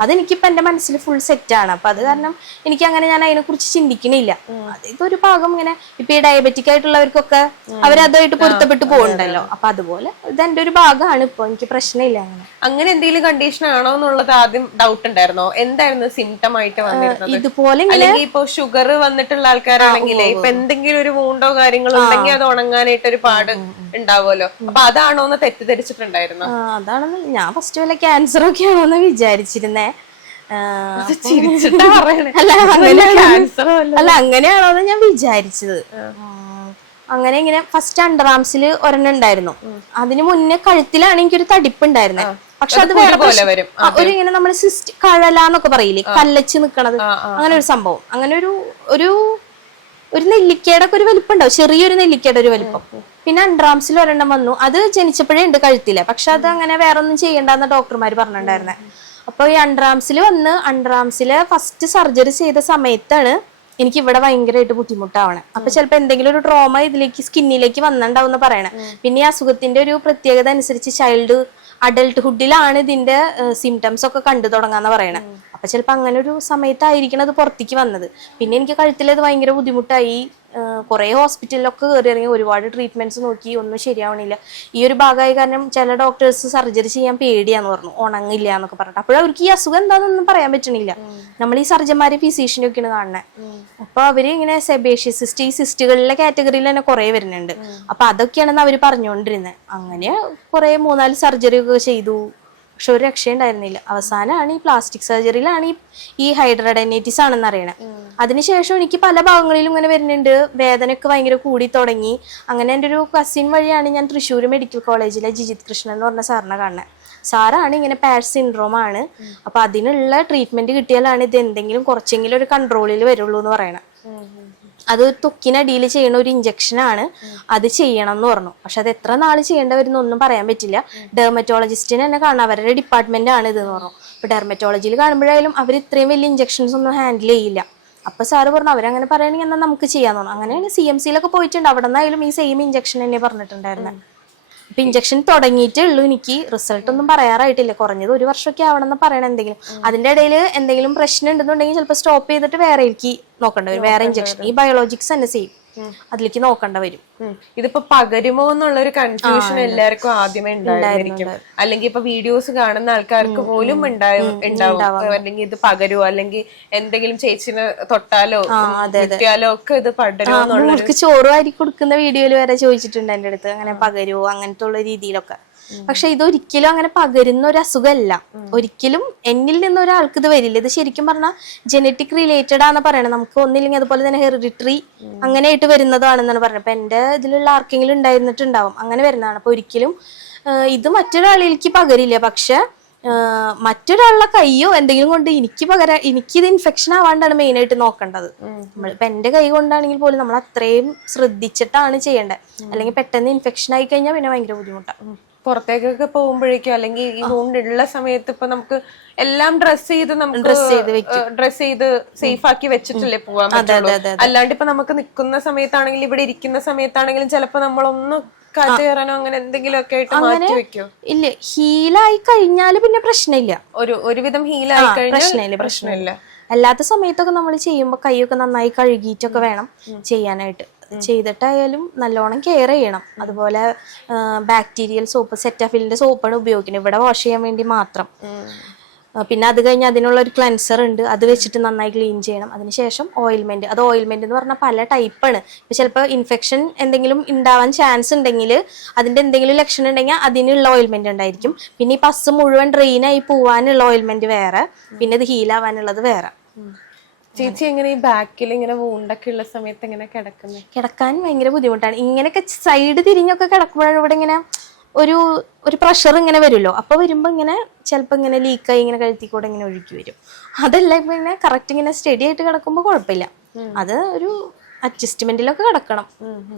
അതെനിക്കിപ്പോ എന്റെ മനസ്സിൽ ഫുൾ സെറ്റ് ആണ്. അപ്പൊ അത് കാരണം എനിക്ക് അങ്ങനെ ഞാൻ അതിനെ കുറിച്ച് ചിന്തിക്കണില്ല അതിപ്പോ ഒരു ഭാഗം ഇങ്ങനെ ഇപ്പൊ ഈ ഡയബറ്റിക് ആയിട്ടുള്ളവർക്കൊക്കെ അവരതുമായിട്ട് പൊരുത്തപ്പെട്ട് പോകുന്നുണ്ടല്ലോ അപ്പൊ അതുപോലെ ഇത് എന്റെ ഒരു ഭാഗമാണ് ഇപ്പൊ. എനിക്ക് പ്രശ്നമില്ല അങ്ങനെ. അങ്ങനെ എന്തെങ്കിലും കണ്ടീഷൻ ആണോ എന്നുള്ളത് ആദ്യം ഡൗട്ട് ഉണ്ടായിരുന്നോ? എന്തായിരുന്നു സിംറ്റം ആയിട്ട് വന്നിരുന്നത്? ഇതുപോലെ അല്ലെങ്കിൽ ഇപ്പൊ ഷുഗർ വന്നിട്ടുള്ള ആൾക്കാരാണെങ്കിൽ ഇപ്പൊ എന്തെങ്കിലും ഒരു വൂണ്ടോ കാര്യങ്ങളോ ഉണ്ടെങ്കിൽ അത് ഉണങ്ങാനായിട്ട് ഒരു പാട് ഉണ്ടാവുമല്ലോ. അപ്പൊ അതാണോ എന്ന് തെറ്റിദ്ധരിച്ചിട്ടുണ്ടായിരുന്നു? അതാണെന്ന് ഞാൻ ഫസ്റ്റ് വല്ല ക്യാൻസർ ഒക്കെ ആണോന്ന് വിചാരിച്ചിരുന്നേ പറയണേ. അല്ല അങ്ങനെയാണോന്ന് ഞാൻ വിചാരിച്ചത്. അങ്ങനെ ഇങ്ങനെ ഫസ്റ്റ് അണ്ടർ ആംസിൽ ഒരെണ്ണം ഉണ്ടായിരുന്നു. അതിന് മുന്നേ കഴുത്തിലാണ് എനിക്കൊരു തടിപ്പ് ഉണ്ടായിരുന്നേ പക്ഷെ അത് വേറെ. ഒരു ഇങ്ങനെ നമ്മൾ സിസ്റ്റ് കഴല എന്നൊക്കെ പറയില്ലേ കല്ലച്ച് നിക്കണത്. അങ്ങനെ ഒരു സംഭവം. അങ്ങനെ ഒരു ഒരു ഒരു നെല്ലിക്കയുടെ ഒക്കെ ഒരു വലിപ്പം ഉണ്ടാവും ചെറിയൊരു നെല്ലിക്കയുടെ ഒരു വലിപ്പം. പിന്നെ അണ്ടറാംസിൽ ഒരെണ്ണം വന്നു. അത് ജനിച്ചപ്പോഴേ ഉണ്ട് കഴുത്തിൽ. പക്ഷെ അത് അങ്ങനെ വേറെ ഒന്നും ചെയ്യണ്ടെന്ന് ഡോക്ടർമാർ പറഞ്ഞിട്ടുണ്ടായിരുന്നെ. അപ്പൊ ഈ അണ്ടറാംസിൽ വന്ന് അണ്ടറാംസിൽ ഫസ്റ്റ് സർജറി ചെയ്ത സമയത്താണ് എനിക്ക് ഇവിടെ ഭയങ്കരമായിട്ട് ബുദ്ധിമുട്ടാവണേ. അപ്പൊ ചിലപ്പോ എന്തെങ്കിലും ഒരു ട്രോമ ഇതിലേക്ക് സ്കിന്നിലേക്ക് വന്നിട്ടുണ്ടാവും പറയണേ. പിന്നെ ഈ അസുഖത്തിന്റെ ഒരു പ്രത്യേകത അനുസരിച്ച് ചൈൽഡ് അഡൽട്ട്ഹുഡിലാണ് ഇതിന്റെ സിംറ്റംസ് ഒക്കെ കണ്ടു തുടങ്ങാന്ന് പറയണേ. അപ്പൊ ചിലപ്പോൾ അങ്ങനെ ഒരു സമയത്തായിരിക്കണം അത് പുറത്തേക്ക് വന്നത്. പിന്നെ എനിക്ക് കഴുത്തിൽ അത് ഭയങ്കര ബുദ്ധിമുട്ടായി. കുറേ ഹോസ്പിറ്റലിലൊക്കെ കയറി ഇറങ്ങി ഒരുപാട് ട്രീറ്റ്മെന്റ്സ് നോക്കി ഒന്നും ശരിയാവണില്ല. ഈ ഒരു ഭാഗമായി കാരണം ചില ഡോക്ടേഴ്സ് സർജറി ചെയ്യാൻ പേടിയാന്ന് പറഞ്ഞു. ഉണങ്ങില്ല എന്നൊക്കെ പറഞ്ഞിട്ട്. അപ്പോഴവർക്ക് ഈ അസുഖം എന്താണെന്നൊന്നും പറയാൻ പറ്റണില്ല. നമ്മൾ ഈ സർജന്മാരെ ഫിസീഷ്യനെ ഒക്കെയാണ് കാണുന്നത് അപ്പോൾ അവർ ഇങ്ങനെ സെബേഷ്യ സിസ്റ്റ് ഈ സിസ്റ്റുകളിലെ കാറ്റഗറിയിൽ തന്നെ കുറെ വരുന്നുണ്ട്. അപ്പൊ അതൊക്കെയാണെന്ന് അവർ പറഞ്ഞുകൊണ്ടിരുന്നത് അങ്ങനെ കുറെ മൂന്നാൽ സർജറി ഒക്കെ ചെയ്തു. പക്ഷെ ഒരു രക്ഷയുണ്ടായിരുന്നില്ല അവസാനമാണ് ഈ പ്ലാസ്റ്റിക് സർജറിയിലാണ് ഈ ഈ ഹൈഡ്രഡൈനൈറ്റിസ് ആണെന്ന് അറിയണേ. അതിനുശേഷം എനിക്ക് പല ഭാഗങ്ങളിലും ഇങ്ങനെ വരുന്നുണ്ട്. വേദനയൊക്കെ ഭയങ്കര കൂടി തുടങ്ങി. അങ്ങനെ എന്റെ ഒരു കസിൻ വഴിയാണ് ഞാൻ തൃശ്ശൂർ മെഡിക്കൽ കോളേജിലെ ജിജിത് കൃഷ്ണൻ എന്ന് പറഞ്ഞ സാറിനെ കാണുന്നത് സാറാണ് ഇങ്ങനെ പാഡ് സിൻഡ്രോം ആണ്. അപ്പൊ അതിനുള്ള ട്രീറ്റ്മെന്റ് കിട്ടിയാലാണ് ഇത് എന്തെങ്കിലും കുറച്ചെങ്കിലും ഒരു കൺട്രോളിൽ വരുള്ളൂ എന്ന് പറയണത് അത് തൊക്കിനടിയിൽ ചെയ്യുന്ന ഒരു ഇഞ്ചക്ഷൻ ആണ്. അത് ചെയ്യണം എന്ന് പറഞ്ഞു. പക്ഷെ അത് എത്ര നാൾ ചെയ്യേണ്ട വരുന്ന ഒന്നും പറയാൻ പറ്റില്ല. ഡെർമറ്റോളജിസ്റ്റിനെ തന്നെ കാണാം അവരുടെ ഡിപ്പാർട്ട്മെന്റ് ആണ് ഇത് എന്ന് പറഞ്ഞു. അപ്പൊ ഡെർമറ്റോളജിയിൽ കാണുമ്പോഴായാലും അവർ ഇത്രയും വലിയ ഇഞ്ചക്ഷൻസ് ഒന്നും ഹാൻഡിൽ ചെയ്യില്ല. അപ്പൊ സാറ് പറഞ്ഞു അവരങ്ങനെ പറയുകയാണെങ്കിൽ എന്നാൽ നമുക്ക് ചെയ്യാന്ന് പറഞ്ഞു. അങ്ങനെയാണ് സി എം സിയിലൊക്കെ പോയിട്ടുണ്ട്. അവിടെ നിന്നായാലും ഈ സെയിം ഇഞ്ചക്ഷൻ തന്നെ പറഞ്ഞിട്ടുണ്ടായിരുന്നത് അപ്പൊ ഇഞ്ചക്ഷൻ തുടങ്ങിയിട്ടേ ഉള്ളൂ എനിക്ക് റിസൾട്ട് ഒന്നും പറയാറായിട്ടില്ല. കുറഞ്ഞത് ഒരു വർഷമൊക്കെ ആവണം എന്ന് പറയണം എന്തെങ്കിലും. അതിന്റെ ഇടയിൽ എന്തെങ്കിലും പ്രശ്നം ഉണ്ടെന്നുണ്ടെങ്കിൽ ചിലപ്പോൾ സ്റ്റോപ്പ് ചെയ്തിട്ട് വേറെ എനിക്ക് നോക്കേണ്ടി വരും. വേറെ ഇഞ്ചക്ഷൻ ഈ ബയോളജിക്സ് തന്നെ സെയിം അതിലേക്ക് നോക്കേണ്ട വരും. ഇതിപ്പോ പകരുമോ എന്നുള്ള ഒരു കൺഫ്യൂഷൻ എല്ലാവർക്കും ആദ്യമേ ഉണ്ടായിരിക്കും അല്ലെങ്കിൽ ഇപ്പൊ വീഡിയോസ് കാണുന്ന ആൾക്കാർക്ക് പോലും ഉണ്ടാവും. അല്ലെങ്കിൽ ഇത് പകരുമോ അല്ലെങ്കിൽ എന്തെങ്കിലും ചേച്ചിനെ തൊട്ടാലോ കിട്ടിയാലോ ഒക്കെ ഇത് പടരുമോ എന്നുള്ള ചോറ് വാരി കൊടുക്കുന്ന വീഡിയോയിൽ വരെ ചോദിച്ചിട്ടുണ്ട് എന്റെ അടുത്ത്. അങ്ങനെ പകരുമോ അങ്ങനത്തെ ഉള്ള രീതിയിലൊക്കെ. പക്ഷെ ഇത് ഒരിക്കലും അങ്ങനെ പകരുന്ന ഒരു അസുഖമല്ല ഒരിക്കലും എന്നിൽ നിന്ന് ഒരാൾക്ക് ഇത് വരില്ല. ഇത് ശരിക്കും പറഞ്ഞാൽ ജനറ്റിക് റിലേറ്റഡ് ആണെന്ന് പറയണത് നമുക്ക് ഒന്നില്ലെങ്കിൽ അതുപോലെ തന്നെ ഹെറിഡിറ്ററി അങ്ങനെ ആയിട്ട് വരുന്നതാണെന്നാണ് പറയുന്നത് അപ്പൊ എന്റെ ഇതിലുള്ള ആർക്കെങ്കിലും ഉണ്ടായിരുന്നിട്ടുണ്ടാവും. അങ്ങനെ വരുന്നതാണ്. അപ്പൊ ഒരിക്കലും ഇത് മറ്റൊരാളിലേക്ക് പകരില്ല. പക്ഷെ മറ്റൊരാളുടെ കൈയോ എന്തെങ്കിലും കൊണ്ട് എനിക്ക് പകരം എനിക്കിത് ഇൻഫെക്ഷൻ ആവാണ്ടാണ് മെയിൻ ആയിട്ട് നോക്കേണ്ടത് നമ്മൾ ഇപ്പൊ എന്റെ കൈ കൊണ്ടാണെങ്കിൽ പോലും നമ്മൾ അത്രയും ശ്രദ്ധിച്ചിട്ടാണ് ചെയ്യേണ്ടത്. അല്ലെങ്കിൽ പെട്ടെന്ന് ഇൻഫെക്ഷൻ ആയി കഴിഞ്ഞാൽ പിന്നെ ഭയങ്കര ബുദ്ധിമുട്ടാണ് പുറത്തേക്കൊക്കെ പോകുമ്പോഴേക്കും അല്ലെങ്കിൽ ഈ ഉള്ള സമയത്ത് ഇപ്പൊ നമുക്ക് എല്ലാം ഡ്രസ് ചെയ്ത് നമുക്ക് ഡ്രസ് ചെയ്ത് സേഫ് ആക്കി വെച്ചിട്ടല്ലേ പോവാൻ പറ്റുള്ളൂ. അല്ലാണ്ട് ഇപ്പൊ നമുക്ക് നിൽക്കുന്ന സമയത്താണെങ്കിലും ഇവിടെ ഇരിക്കുന്ന സമയത്താണെങ്കിലും ചിലപ്പോ നമ്മളൊന്ന് കാറ്റ് കയറാനോ അങ്ങനെ എന്തെങ്കിലും ഒക്കെ ആയിട്ട് മാറ്റി വെക്കോ? ഇല്ല ഹീലായി കഴിഞ്ഞാൽ പിന്നെ പ്രശ്നമില്ല. ഒരു ഒരുവിധം ഹീലായി കഴിഞ്ഞാൽ പ്രശ്നമില്ല പ്രശ്നമില്ല. അല്ലാത്ത സമയത്തൊക്കെ നമ്മൾ ചെയ്യുമ്പോൾ കൈയൊക്കെ നന്നായി കഴുകിയിട്ടൊക്കെ വേണം ചെയ്യാനായിട്ട്. ചെയ്തിട്ടായാലും നല്ലോണം കെയർ ചെയ്യണം. അതുപോലെ ബാക്ടീരിയൽ സോപ്പ് സെറ്റാഫിലിന്റെ സോപ്പാണ് ഉപയോഗിക്കുന്നത്. ഇവിടെ വാഷ് ചെയ്യാൻ വേണ്ടി മാത്രം. പിന്നെ അത് കഴിഞ്ഞ് അതിനുള്ള ഒരു ക്ലെൻസർ ഉണ്ട്. അത് വെച്ചിട്ട് നന്നായി ക്ലീൻ ചെയ്യണം. അതിനുശേഷം ഓയിൽമെന്റ് അത് ഓയിൽമെന്റ് എന്ന് പറഞ്ഞാൽ പല ടൈപ്പാണ് ഇപ്പൊ ചിലപ്പോൾ ഇൻഫെക്ഷൻ എന്തെങ്കിലും ഉണ്ടാവാൻ ചാൻസ് ഉണ്ടെങ്കിൽ അതിന്റെ എന്തെങ്കിലും ലക്ഷണം ഉണ്ടെങ്കിൽ അതിനുള്ള ഓയിൽമെന്റ് ഉണ്ടായിരിക്കും. പിന്നെ ഈ പസ് മുഴുവൻ ഡ്രെയിൻ ആയി പോവാനുള്ള ഓയിൽമെന്റ് വേറെ. പിന്നെ ഇത് ഹീൽ ആവാനുള്ളത് വേറെ. ചേച്ചി എങ്ങനെ ഈ ബാക്കിൽ ഇങ്ങനെ വൂണ്ടൊക്കെ ഉള്ള സമയത്ത് എങ്ങനെ കിടക്കുന്നത് കിടക്കാൻ ഭയങ്കര ബുദ്ധിമുട്ടാണ്. ഇങ്ങനെയൊക്കെ സൈഡ് തിരിഞ്ഞൊക്കെ കിടക്കുമ്പോഴാണ് ഇവിടെ ഇങ്ങനെ ഒരു ഒരു പ്രഷർ ഇങ്ങനെ വരുമല്ലോ. അപ്പൊ വരുമ്പോ ഇങ്ങനെ ചിലപ്പോ ഇങ്ങനെ ലീക്കായി ഇങ്ങനെ കഴുത്തി കൂടെ ഇങ്ങനെ ഒഴുകി വരും. അതല്ല പിന്നെ ഇങ്ങനെ കറക്റ്റ് ഇങ്ങനെ സ്റ്റഡി ആയിട്ട് കിടക്കുമ്പോൾ കുഴപ്പമില്ല. അത് ഒരു അഡ്ജസ്റ്റ്മെന്റിലൊക്കെ കിടക്കണം.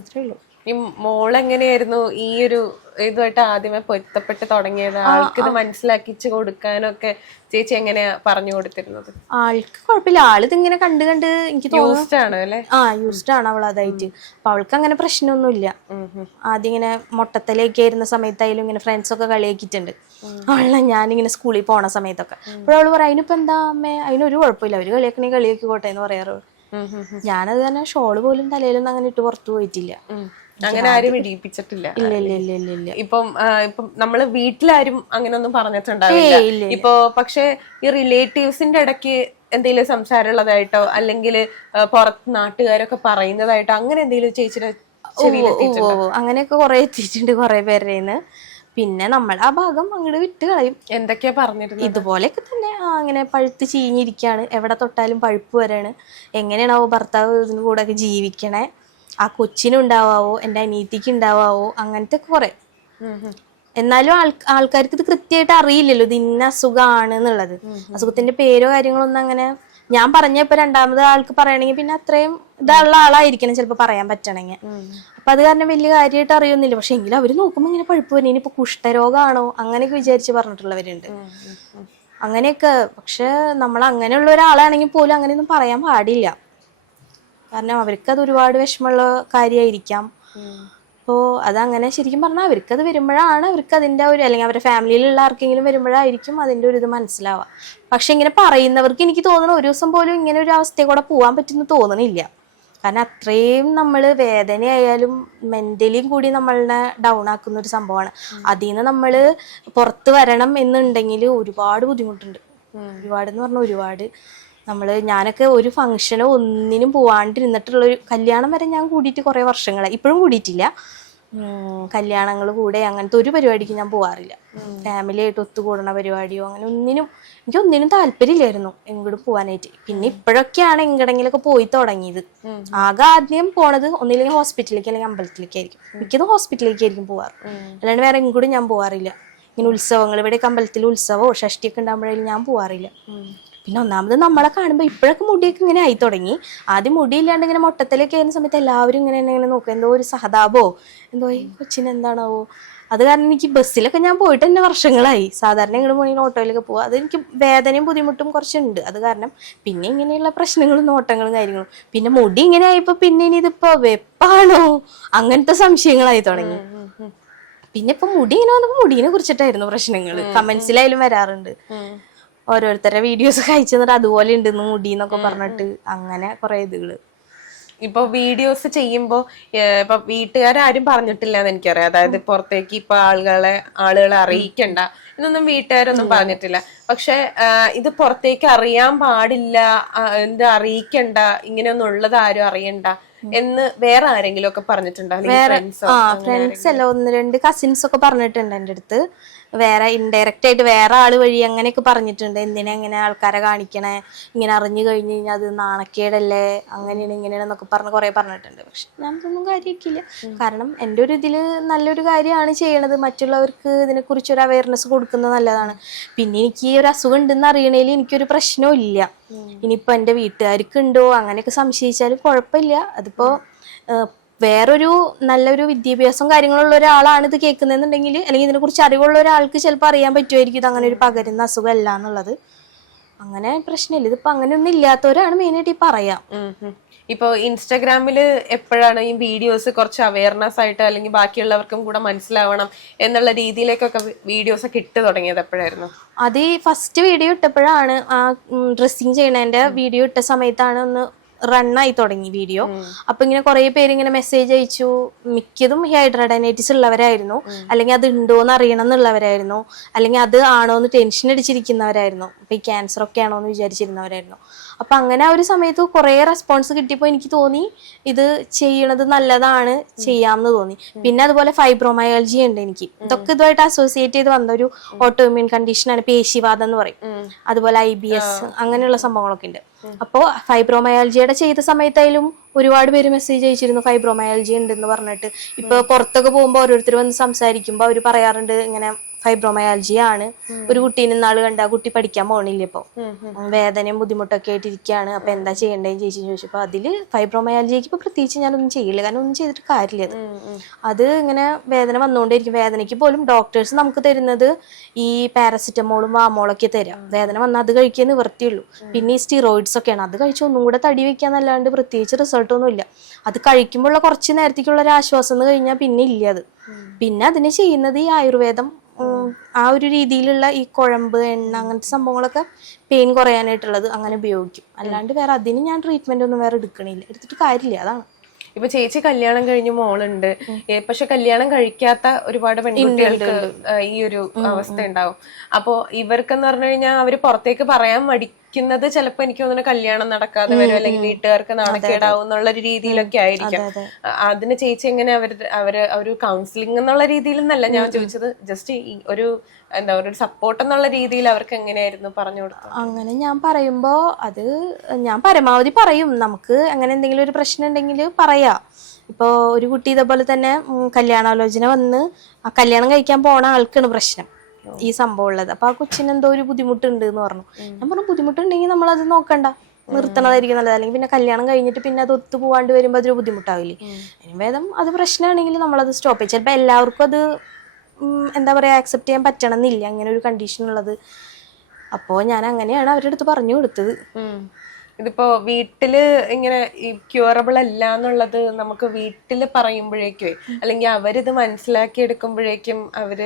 അത്രേ ഉള്ളൂ. ഈ മോൾ എങ്ങനെയായിരുന്നു ഈ ഒരു ഇതുമായിട്ട് ആദ്യമേ പൊരുത്തപ്പെട്ട് തുടങ്ങിയത്? ആൾക്ക് ഇത് മനസ്സിലാക്കിച്ച് കൊടുക്കാനൊക്കെ ചേച്ചി എങ്ങനെയാ പറഞ്ഞു കൊടുത്തിരുന്നത്? ആൾക്ക് കുഴപ്പമില്ല. ആൾ ഇങ്ങനെ കണ്ട് കണ്ട് എനിക്ക് തോന്നുന്നു ആ യൂസ്ഡ് ആണ് അവൾ അതായിട്ട്. അപ്പൊ അവൾക്ക് അങ്ങനെ പ്രശ്നമൊന്നുമില്ല ആദ്യം ഇങ്ങനെ മൊട്ടത്തലേക്ക് ആയിരുന്ന സമയത്തായാലും ഇങ്ങനെ ഫ്രണ്ട്സ് ഒക്കെ കളിയാക്കിയിട്ടുണ്ട്. അവളെ ഞാനിങ്ങനെ സ്കൂളിൽ പോണ സമയത്തൊക്കെ. അപ്പോഴവൾ പറയാം അതിനിപ്പോ എന്താ അമ്മേ? അതിനൊരു കുഴപ്പമില്ല. അവർ കളിയാക്കണേ കളിയാക്കി കോട്ടെ എന്ന് പറയാറ്. ഞാനത് തന്നെ ഷോൾ പോലും തലയിലൊന്നും അങ്ങനെ ഇട്ട് പുറത്തു പോയിട്ടില്ല. അങ്ങനെ ആരും ഇടിയിപ്പിച്ചിട്ടില്ല. ഇപ്പം ഇപ്പം നമ്മൾ വീട്ടിലാരും അങ്ങനെയൊന്നും പറഞ്ഞിട്ടുണ്ടാവില്ല. ഇപ്പൊ പക്ഷെ ഈ റിലേറ്റീവ്സിന്റെ ഇടയ്ക്ക് എന്തെങ്കിലും സംസാരമുള്ളതായിട്ടോ അല്ലെങ്കിൽ പുറത്ത് നാട്ടുകാരൊക്കെ പറയുന്നതായിട്ടോ അങ്ങനെ എന്തെങ്കിലും ചേച്ചിയുടെ അങ്ങനെയൊക്കെ കുറെ എത്തിയിട്ടുണ്ട് കുറെ പേരുടെ പിന്നെ നമ്മൾ ആ ഭാഗം അങ്ങോട്ട് വിട്ട് കളയും. എന്തൊക്കെയാ പറഞ്ഞിരുന്നത്? ഇതുപോലെയൊക്കെ തന്നെ അങ്ങനെ പഴുത്ത് ചീഞ്ഞിരിക്കുകയാണ് എവിടെ തൊട്ടാലും പഴുപ്പ് വരാണ്. എങ്ങനെയാണാവോ ഭർത്താവ് ഇതിന് കൂടെ ഒക്കെ ജീവിക്കണേ. ആ കൊച്ചിനുണ്ടാവാവോ എന്റെ അനീതിക്ക് ഉണ്ടാവാവോ അങ്ങനത്തെ കുറെ. എന്നാലും ആൾ ആൾക്കാർക്ക് ഇത് കൃത്യമായിട്ട് അറിയില്ലല്ലോ ഇത് ഇന്ന അസുഖമാണ് എന്നുള്ളത്. അസുഖത്തിന്റെ പേരോ കാര്യങ്ങളോ ഒന്നും അങ്ങനെ ഞാൻ പറഞ്ഞ ഇപ്പൊ രണ്ടാമത് ആൾക്ക് പറയണെങ്കിൽ പിന്നെ അത്രയും ഇതുള്ള ആളായിരിക്കണം ചിലപ്പോൾ പറയാൻ പറ്റണെങ്കിൽ. അപ്പൊ അത് കാരണം വലിയ കാര്യമായിട്ട് അറിയൊന്നുമില്ല പക്ഷെ എങ്കിലും അവർ നോക്കുമ്പോൾ ഇങ്ങനെ പഴുപ്പ് വരും. ഇനിയിപ്പോ കുഷ്ഠരോഗമാണോ അങ്ങനെയൊക്കെ വിചാരിച്ച് പറഞ്ഞിട്ടുള്ളവരുണ്ട്. അങ്ങനെയൊക്കെ. പക്ഷെ നമ്മൾ അങ്ങനെയുള്ള ഒരാളാണെങ്കിൽ പോലും അങ്ങനെയൊന്നും പറയാൻ പാടില്ല. കാരണം അവർക്ക് അത് ഒരുപാട് വിഷമമുള്ള കാര്യമായിരിക്കാം അപ്പോൾ അതങ്ങനെ ശരിക്കും പറഞ്ഞാൽ അവർക്ക് അത് വരുമ്പോഴാണ് അവർക്ക് അതിന്റെ ഒരു അല്ലെങ്കിൽ അവരുടെ ഫാമിലിയിലുള്ള ആർക്കെങ്കിലും വരുമ്പോഴായിരിക്കും അതിന്റെ ഒരു ഇത് മനസ്സിലാവുക. പക്ഷെ ഇങ്ങനെ പറയുന്നവർക്ക് എനിക്ക് തോന്നുന്നു ഒരു ദിവസം പോലും ഇങ്ങനെ ഒരു അവസ്ഥയിൽ കൂടെ പോകാൻ പറ്റുന്ന തോന്നണില്ല. കാരണം അത്രയും നമ്മൾ വേദനയായാലും മെന്റലിയും കൂടി നമ്മളെ ഡൗൺ ആക്കുന്ന ഒരു സംഭവമാണ്. അതിൽ നിന്ന് നമ്മൾ പുറത്ത് വരണം എന്നുണ്ടെങ്കിൽ ഒരുപാട് ബുദ്ധിമുട്ടുണ്ട്. ഒരുപാട് എന്ന് പറഞ്ഞാൽ ഒരുപാട്. നമ്മൾ ഞാനൊക്കെ ഒരു ഫംഗ്ഷനോ ഒന്നിനും പോവാണ്ടിരുന്നിട്ടുള്ള ഒരു കല്യാണം വരെ ഞാൻ കൂടിയിട്ട് കുറേ വർഷങ്ങളായി. ഇപ്പോഴും കൂടിയിട്ടില്ല. കല്യാണങ്ങൾ കൂടെ അങ്ങനത്തെ ഒരു പരിപാടിക്ക് ഞാൻ പോവാറില്ല. ഫാമിലി ആയിട്ട് ഒത്തുകൂടണ പരിപാടിയോ അങ്ങനെ ഒന്നിനും എനിക്ക് ഒന്നിനും താല്പര്യമില്ലായിരുന്നു എങ്ങോട്ട് പോകാനായിട്ട് പിന്നെ ഇപ്പോഴൊക്കെയാണ് എങ്ങടെങ്കിലൊക്കെ പോയി തുടങ്ങിയത്. ആകെ ആദ്യം പോണത് ഒന്നില്ലെങ്കിൽ ഹോസ്പിറ്റലിലേക്ക് അല്ലെങ്കിൽ അമ്പലത്തിലേക്കായിരിക്കും മിക്കതും ഹോസ്പിറ്റലിലേക്കായിരിക്കും പോവാറ്. അല്ലാണ്ട് വേറെ എങ്ങോട്ടും ഞാൻ പോവാറില്ല. ഇങ്ങനെ ഉത്സവങ്ങൾ ഇവിടെ അമ്പലത്തിൽ ഉത്സവമോ ഷഷ്ടിയൊക്കെ ഉണ്ടാകുമ്പോഴേ ഞാൻ പോവാറില്ല. പിന്നെ ഒന്നാമത് നമ്മളെ കാണുമ്പോൾ ഇപ്പോഴൊക്കെ മുടിയൊക്കെ ഇങ്ങനെ ആയി തുടങ്ങി. ആദ്യം മുടിയില്ലാണ്ട് ഇങ്ങനെ മുട്ടത്തിലേക്ക് ആയിരുന്ന സമയത്ത് എല്ലാവരും ഇങ്ങനെ എന്നെ ഇങ്ങനെ നോക്കുക എന്തോ ഒരു സഹതാപോ? എന്തോ ഈ കൊച്ചിന് എന്താണാവോ? അത് കാരണം എനിക്ക് ബസ്സിലൊക്കെ ഞാൻ പോയിട്ട് തന്നെ വർഷങ്ങളായി. സാധാരണ ഇങ്ങോട്ട് പോയി ഓട്ടോയിലൊക്കെ പോകുക അതെനിക്ക് വേദനയും ബുദ്ധിമുട്ടും കുറച്ചുണ്ട്. അത് കാരണം പിന്നെ ഇങ്ങനെയുള്ള പ്രശ്നങ്ങളും നോട്ടങ്ങളും കാര്യങ്ങളും. പിന്നെ മുടി ഇങ്ങനെ ആയപ്പോൾ പിന്നെ ഇനി ഇതിപ്പോ വെപ്പാണോ? അങ്ങനത്തെ സംശയങ്ങളായി തുടങ്ങി. പിന്നെ ഇപ്പൊ മുടി ഇങ്ങനെ വന്നപ്പോ മുടിയെ കുറിച്ചിട്ടായിരുന്നു പ്രശ്നങ്ങൾ കമന്റ്സിലായാലും വരാറുണ്ട്. ഓരോരുത്തരുടെ വീഡിയോസ് കഴിച്ചു തന്നിട്ട് അതുപോലെ ഉണ്ടെന്ന് മുടി എന്നൊക്കെ പറഞ്ഞിട്ട് അങ്ങനെ കുറെ ഇതുകൾ. ഇപ്പൊ വീഡിയോസ് ചെയ്യുമ്പോ ഇപ്പൊ വീട്ടുകാരും പറഞ്ഞിട്ടില്ല എന്ന് എനിക്കറിയാം. അതായത് പുറത്തേക്ക് ഇപ്പൊ ആളുകളെ ആളുകളെ അറിയിക്കണ്ട. എന്നൊന്നും വീട്ടുകാരൊന്നും പറഞ്ഞിട്ടില്ല. പക്ഷെ ഇത് പുറത്തേക്ക് അറിയാൻ പാടില്ല എന്ത് അറിയിക്കണ്ട ഇങ്ങനെയൊന്നും ഉള്ളത് ആരും അറിയണ്ട എന്ന് വേറെ ആരെങ്കിലും ഒക്കെ പറഞ്ഞിട്ടുണ്ടോ ഫ്രണ്ട്സ് അല്ല ഒന്ന് രണ്ട് കസിൻസ് ഒക്കെ പറഞ്ഞിട്ടുണ്ട് എന്റെ അടുത്ത്. വേറെ ഇൻഡയറക്റ്റ് ആയിട്ട് വേറെ ആൾ വഴി അങ്ങനെയൊക്കെ പറഞ്ഞിട്ടുണ്ട്. എന്തിനാ ഇങ്ങനെ ആൾക്കാരെ കാണിക്കണേ? ഇങ്ങനെ അറിഞ്ഞു കഴിഞ്ഞു കഴിഞ്ഞാൽ അത് നാണക്കേടല്ലേ? അങ്ങനെയാണ് ഇങ്ങനെയാണ് എന്നൊക്കെ പറഞ്ഞ് കുറെ പറഞ്ഞിട്ടുണ്ട്. പക്ഷെ ഞാൻ അതൊന്നും കാര്യമാക്കിയില്ല കാരണം എന്റെ ഒരു ഇതിൽ നല്ലൊരു കാര്യമാണ് ചെയ്യണത്. മറ്റുള്ളവർക്ക് ഇതിനെക്കുറിച്ച് ഒരു അവയർനെസ് കൊടുക്കുന്നത് നല്ലതാണ്. പിന്നെ എനിക്ക് ഈ ഒരു അസുഖം ഉണ്ടെന്ന് അറിയണേൽ എനിക്കൊരു പ്രശ്നവും ഇല്ല. ഇനിയിപ്പോ എന്റെ വീട്ടുകാർക്ക് ഉണ്ടോ അങ്ങനെയൊക്കെ സംശയിച്ചാലും കുഴപ്പമില്ല. അതിപ്പോ വേറൊരു നല്ലൊരു വിദ്യാഭ്യാസം കാര്യങ്ങളുള്ള ഒരാളാണ് ഇത് കേൾക്കുന്നതെന്നുണ്ടെങ്കിൽ അല്ലെങ്കിൽ ഇതിനെക്കുറിച്ച് അറിവുള്ള ഒരാൾക്ക് ചിലപ്പോൾ അറിയാൻ പറ്റുമായിരിക്കും ഇത് അങ്ങനെ ഒരു പകരുന്ന അസുഖമല്ല എന്നുള്ളത്. അങ്ങനെ പ്രശ്നമില്ല. ഇതിപ്പോ അങ്ങനെ ഒന്നും ഇല്ലാത്തവരാണ് മെയിനായിട്ട് ഈ പറയാം. ഇപ്പോ ഇൻസ്റ്റാഗ്രാമിൽ എപ്പോഴാണ് ഈ വീഡിയോസ് കുറച്ച് അവയർനെസ് ആയിട്ട് അല്ലെങ്കിൽ ബാക്കിയുള്ളവർക്കും കൂടെ മനസ്സിലാവണം എന്നുള്ള രീതിയിലേക്കൊക്കെ വീഡിയോസ് ഒക്കെ ഇട്ട് തുടങ്ങിയത് എപ്പോഴായിരുന്നു? അത് ഈ ഫസ്റ്റ് വീഡിയോ ഇട്ടപ്പോഴാണ് ആ ഡ്രസ്സിങ് ചെയ്യണതിന്റെ വീഡിയോ ഇട്ട സമയത്താണ് ഒന്ന് റണ്ണായി തുടങ്ങി വീഡിയോ. അപ്പൊ ഇങ്ങനെ കുറെ പേര് ഇങ്ങനെ മെസ്സേജ് അയച്ചു. മിക്കതും ഹൈഡ്രഡനൈറ്റിസ് ഉള്ളവരായിരുന്നു. അല്ലെങ്കിൽ അത് ഉണ്ടോ എന്ന് അറിയണം എന്നുള്ളവരായിരുന്നു. അല്ലെങ്കിൽ അത് ആണോ എന്ന് ടെൻഷൻ അടിച്ചിരിക്കുന്നവരായിരുന്നു. അപ്പൊ ഈ ക്യാൻസർ ഒക്കെ ആണോ എന്ന് വിചാരിച്ചിരുന്നവരായിരുന്നു. അപ്പൊ അങ്ങനെ ആ ഒരു സമയത്ത് കുറേ റെസ്പോൺസ് കിട്ടിയപ്പോൾ എനിക്ക് തോന്നി ഇത് ചെയ്യണത് നല്ലതാണ് ചെയ്യാമെന്ന് തോന്നി. പിന്നെ അതുപോലെ ഫൈബ്രോമയോളജി ഉണ്ട് എനിക്ക്. ഇതൊക്കെ ഇതുമായിട്ട് അസോസിയേറ്റ് ചെയ്ത് വന്ന ഒരു ഓട്ടോമ്യൂൺ കണ്ടീഷനാണ് പേശിവാദം എന്ന് പറയും. അതുപോലെ ഐ ബി എസ് അങ്ങനെയുള്ള സംഭവങ്ങളൊക്കെ ഉണ്ട്. അപ്പോൾ ഫൈബ്രോമയാൾജിയുടെ ചെയ്ത സമയത്തായാലും ഒരുപാട് പേര് മെസ്സേജ് അയച്ചിരുന്നു ഫൈബ്രോമയാൾജി ഉണ്ടെന്ന് പറഞ്ഞിട്ട്. ഇപ്പൊ പുറത്തൊക്കെ പോകുമ്പോൾ ഓരോരുത്തർ വന്ന് സംസാരിക്കുമ്പോൾ അവർ പറയാറുണ്ട് ഇങ്ങനെ ഫൈബ്രോമയാൾജി ആണ് ഒരു കുട്ടീനെ നാൾ കണ്ട ആ കുട്ടി പഠിക്കാൻ പോണില്ല ഇപ്പൊ. വേദനയും ബുദ്ധിമുട്ടൊക്കെ ആയിട്ട് ഇരിക്കുകയാണ് അപ്പൊ എന്താ ചെയ്യേണ്ടതെന്ന് ചേച്ചി ചോദിച്ചപ്പോ അതിൽ ഫൈബ്രോമയാൾജിക്ക് ഇപ്പൊ പ്രത്യേകിച്ച് ഞാനൊന്നും ചെയ്യില്ല. കാരണം ഒന്നും ചെയ്തിട്ട് കാര്യമില്ല അത്. അത് ഇങ്ങനെ വേദന വന്നുകൊണ്ടേയിരിക്കും വേദനയ്ക്ക് പോലും ഡോക്ടേഴ്സ് നമുക്ക് തരുന്നത് ഈ പാരസിറ്റമോളും വാമോളൊക്കെ തരാം. വേദന വന്നാൽ അത് കഴിക്കാൻ നിവർത്തിയുള്ളൂ പിന്നെ ഈ സ്റ്റിറോയിഡ്സ് ഒക്കെയാണ്. അത് കഴിച്ച് ഒന്നും കൂടെ തടി വെക്കാന്നല്ലാണ്ട് പ്രത്യേകിച്ച് റിസൾട്ട് ഒന്നും ഇല്ല. അത് കഴിക്കുമ്പോഴുള്ള കുറച്ച് നേരത്തേക്കുള്ള ഒരു ആശ്വാസം എന്ന് കഴിഞ്ഞാൽ പിന്നെ ഇല്ല അത്. പിന്നെ അതിന് ചെയ്യുന്നത് ഈ ആയുർവേദം ആ ഒരു രീതിയിലുള്ള ഈ കുഴമ്പ് എണ്ണ അങ്ങനത്തെ സംഭവങ്ങളൊക്കെ പെയിൻ കുറയാനായിട്ടുള്ളത് അങ്ങനെ ഉപയോഗിക്കും. അല്ലാണ്ട് വേറെ അതിന് ഞാൻ ട്രീറ്റ്മെന്റ് ഒന്നും വേറെ എടുക്കണില്ല. എടുത്തിട്ട് കാര്യമില്ല അതാണ്. ഇപ്പൊ ചേച്ചി കല്യാണം കഴിഞ്ഞ് മോളുണ്ട്. ഏ, പക്ഷെ കല്യാണം കഴിക്കാത്ത ഒരുപാട് പെൺകുട്ടികൾക്ക് ഈ ഒരു അവസ്ഥ ഉണ്ടാവും. അപ്പോ ഇവർക്കെന്ന് പറഞ്ഞു കഴിഞ്ഞാൽ അവർ പുറത്തേക്ക് പറയാൻ മടിക്കുന്നത് ചിലപ്പോ എനിക്ക് തോന്നുന്നു കല്യാണം നടക്കാതെ വരും അല്ലെങ്കിൽ വീട്ടുകാർക്ക് നാണക്കേടാവും എന്നുള്ള ഒരു രീതിയിലൊക്കെ ആയിരിക്കും. അതിന് ചേച്ചി എങ്ങനെ അവർ അവർ ഒരു കൗൺസിലിംഗ് എന്നുള്ള രീതിയിൽ നിന്നല്ല ഞാൻ ചോദിച്ചത്. ജസ്റ്റ് ഒരു എന്താ പറയുക ഒരു സപ്പോർട്ട് എന്നുള്ള രീതിയിൽ അവർക്ക് എങ്ങനെയായിരുന്നു പറഞ്ഞു കൊടുത്തത്? അങ്ങനെ ഞാൻ പറയുമ്പോ അത് ഞാൻ പരമാവധി പറയും. നമുക്ക് അങ്ങനെ എന്തെങ്കിലും ഒരു പ്രശ്നം ഉണ്ടെങ്കിൽ പറയാം. ഇപ്പോൾ ഒരു കുട്ടി ഇതേപോലെ തന്നെ കല്യാണാലോചന വന്ന് ആ കല്യാണം കഴിക്കാൻ പോണ ആൾക്കാണ് പ്രശ്നം. ഈ സംഭവം ഉള്ളത് അപ്പൊ ആ കൊച്ചിന് എന്തോ ഒരു ബുദ്ധിമുട്ടുണ്ട് എന്ന് പറഞ്ഞു ഞാൻ പറഞ്ഞു ബുദ്ധിമുട്ടുണ്ടെങ്കിൽ നമ്മൾ അത് നോക്കണ്ട നിർത്തണതായിരിക്കും നല്ലത്. അല്ലെങ്കിൽ പിന്നെ കല്യാണം കഴിഞ്ഞിട്ട് പിന്നെ അത് ഒത്തു പോവാണ്ട് വരുമ്പോൾ അതൊരു ബുദ്ധിമുട്ടാവില്ലേ? ഭേദം അത് പ്രശ്നമാണെങ്കിൽ നമ്മളത് സ്റ്റോപ്പ് ചെയ്യും. ചിലപ്പോൾ എല്ലാവർക്കും അത് എന്താ പറയാ ആക്സെപ്റ്റ് ചെയ്യാൻ പറ്റണമെന്നില്ല. അങ്ങനെ ഒരു കണ്ടീഷൻ ഉള്ളത്. അപ്പോൾ ഞാൻ അങ്ങനെയാണ് അവരുടെ അടുത്ത് പറഞ്ഞു കൊടുത്തത്. ഇതിപ്പോ വീട്ടിൽ ഇങ്ങനെ ഈ ക്യൂറബിൾ അല്ല എന്നുള്ളത് നമുക്ക് വീട്ടിൽ പറയുമ്പോഴേക്കും അല്ലെങ്കിൽ അവരിത് മനസ്സിലാക്കി എടുക്കുമ്പോഴേക്കും അവർ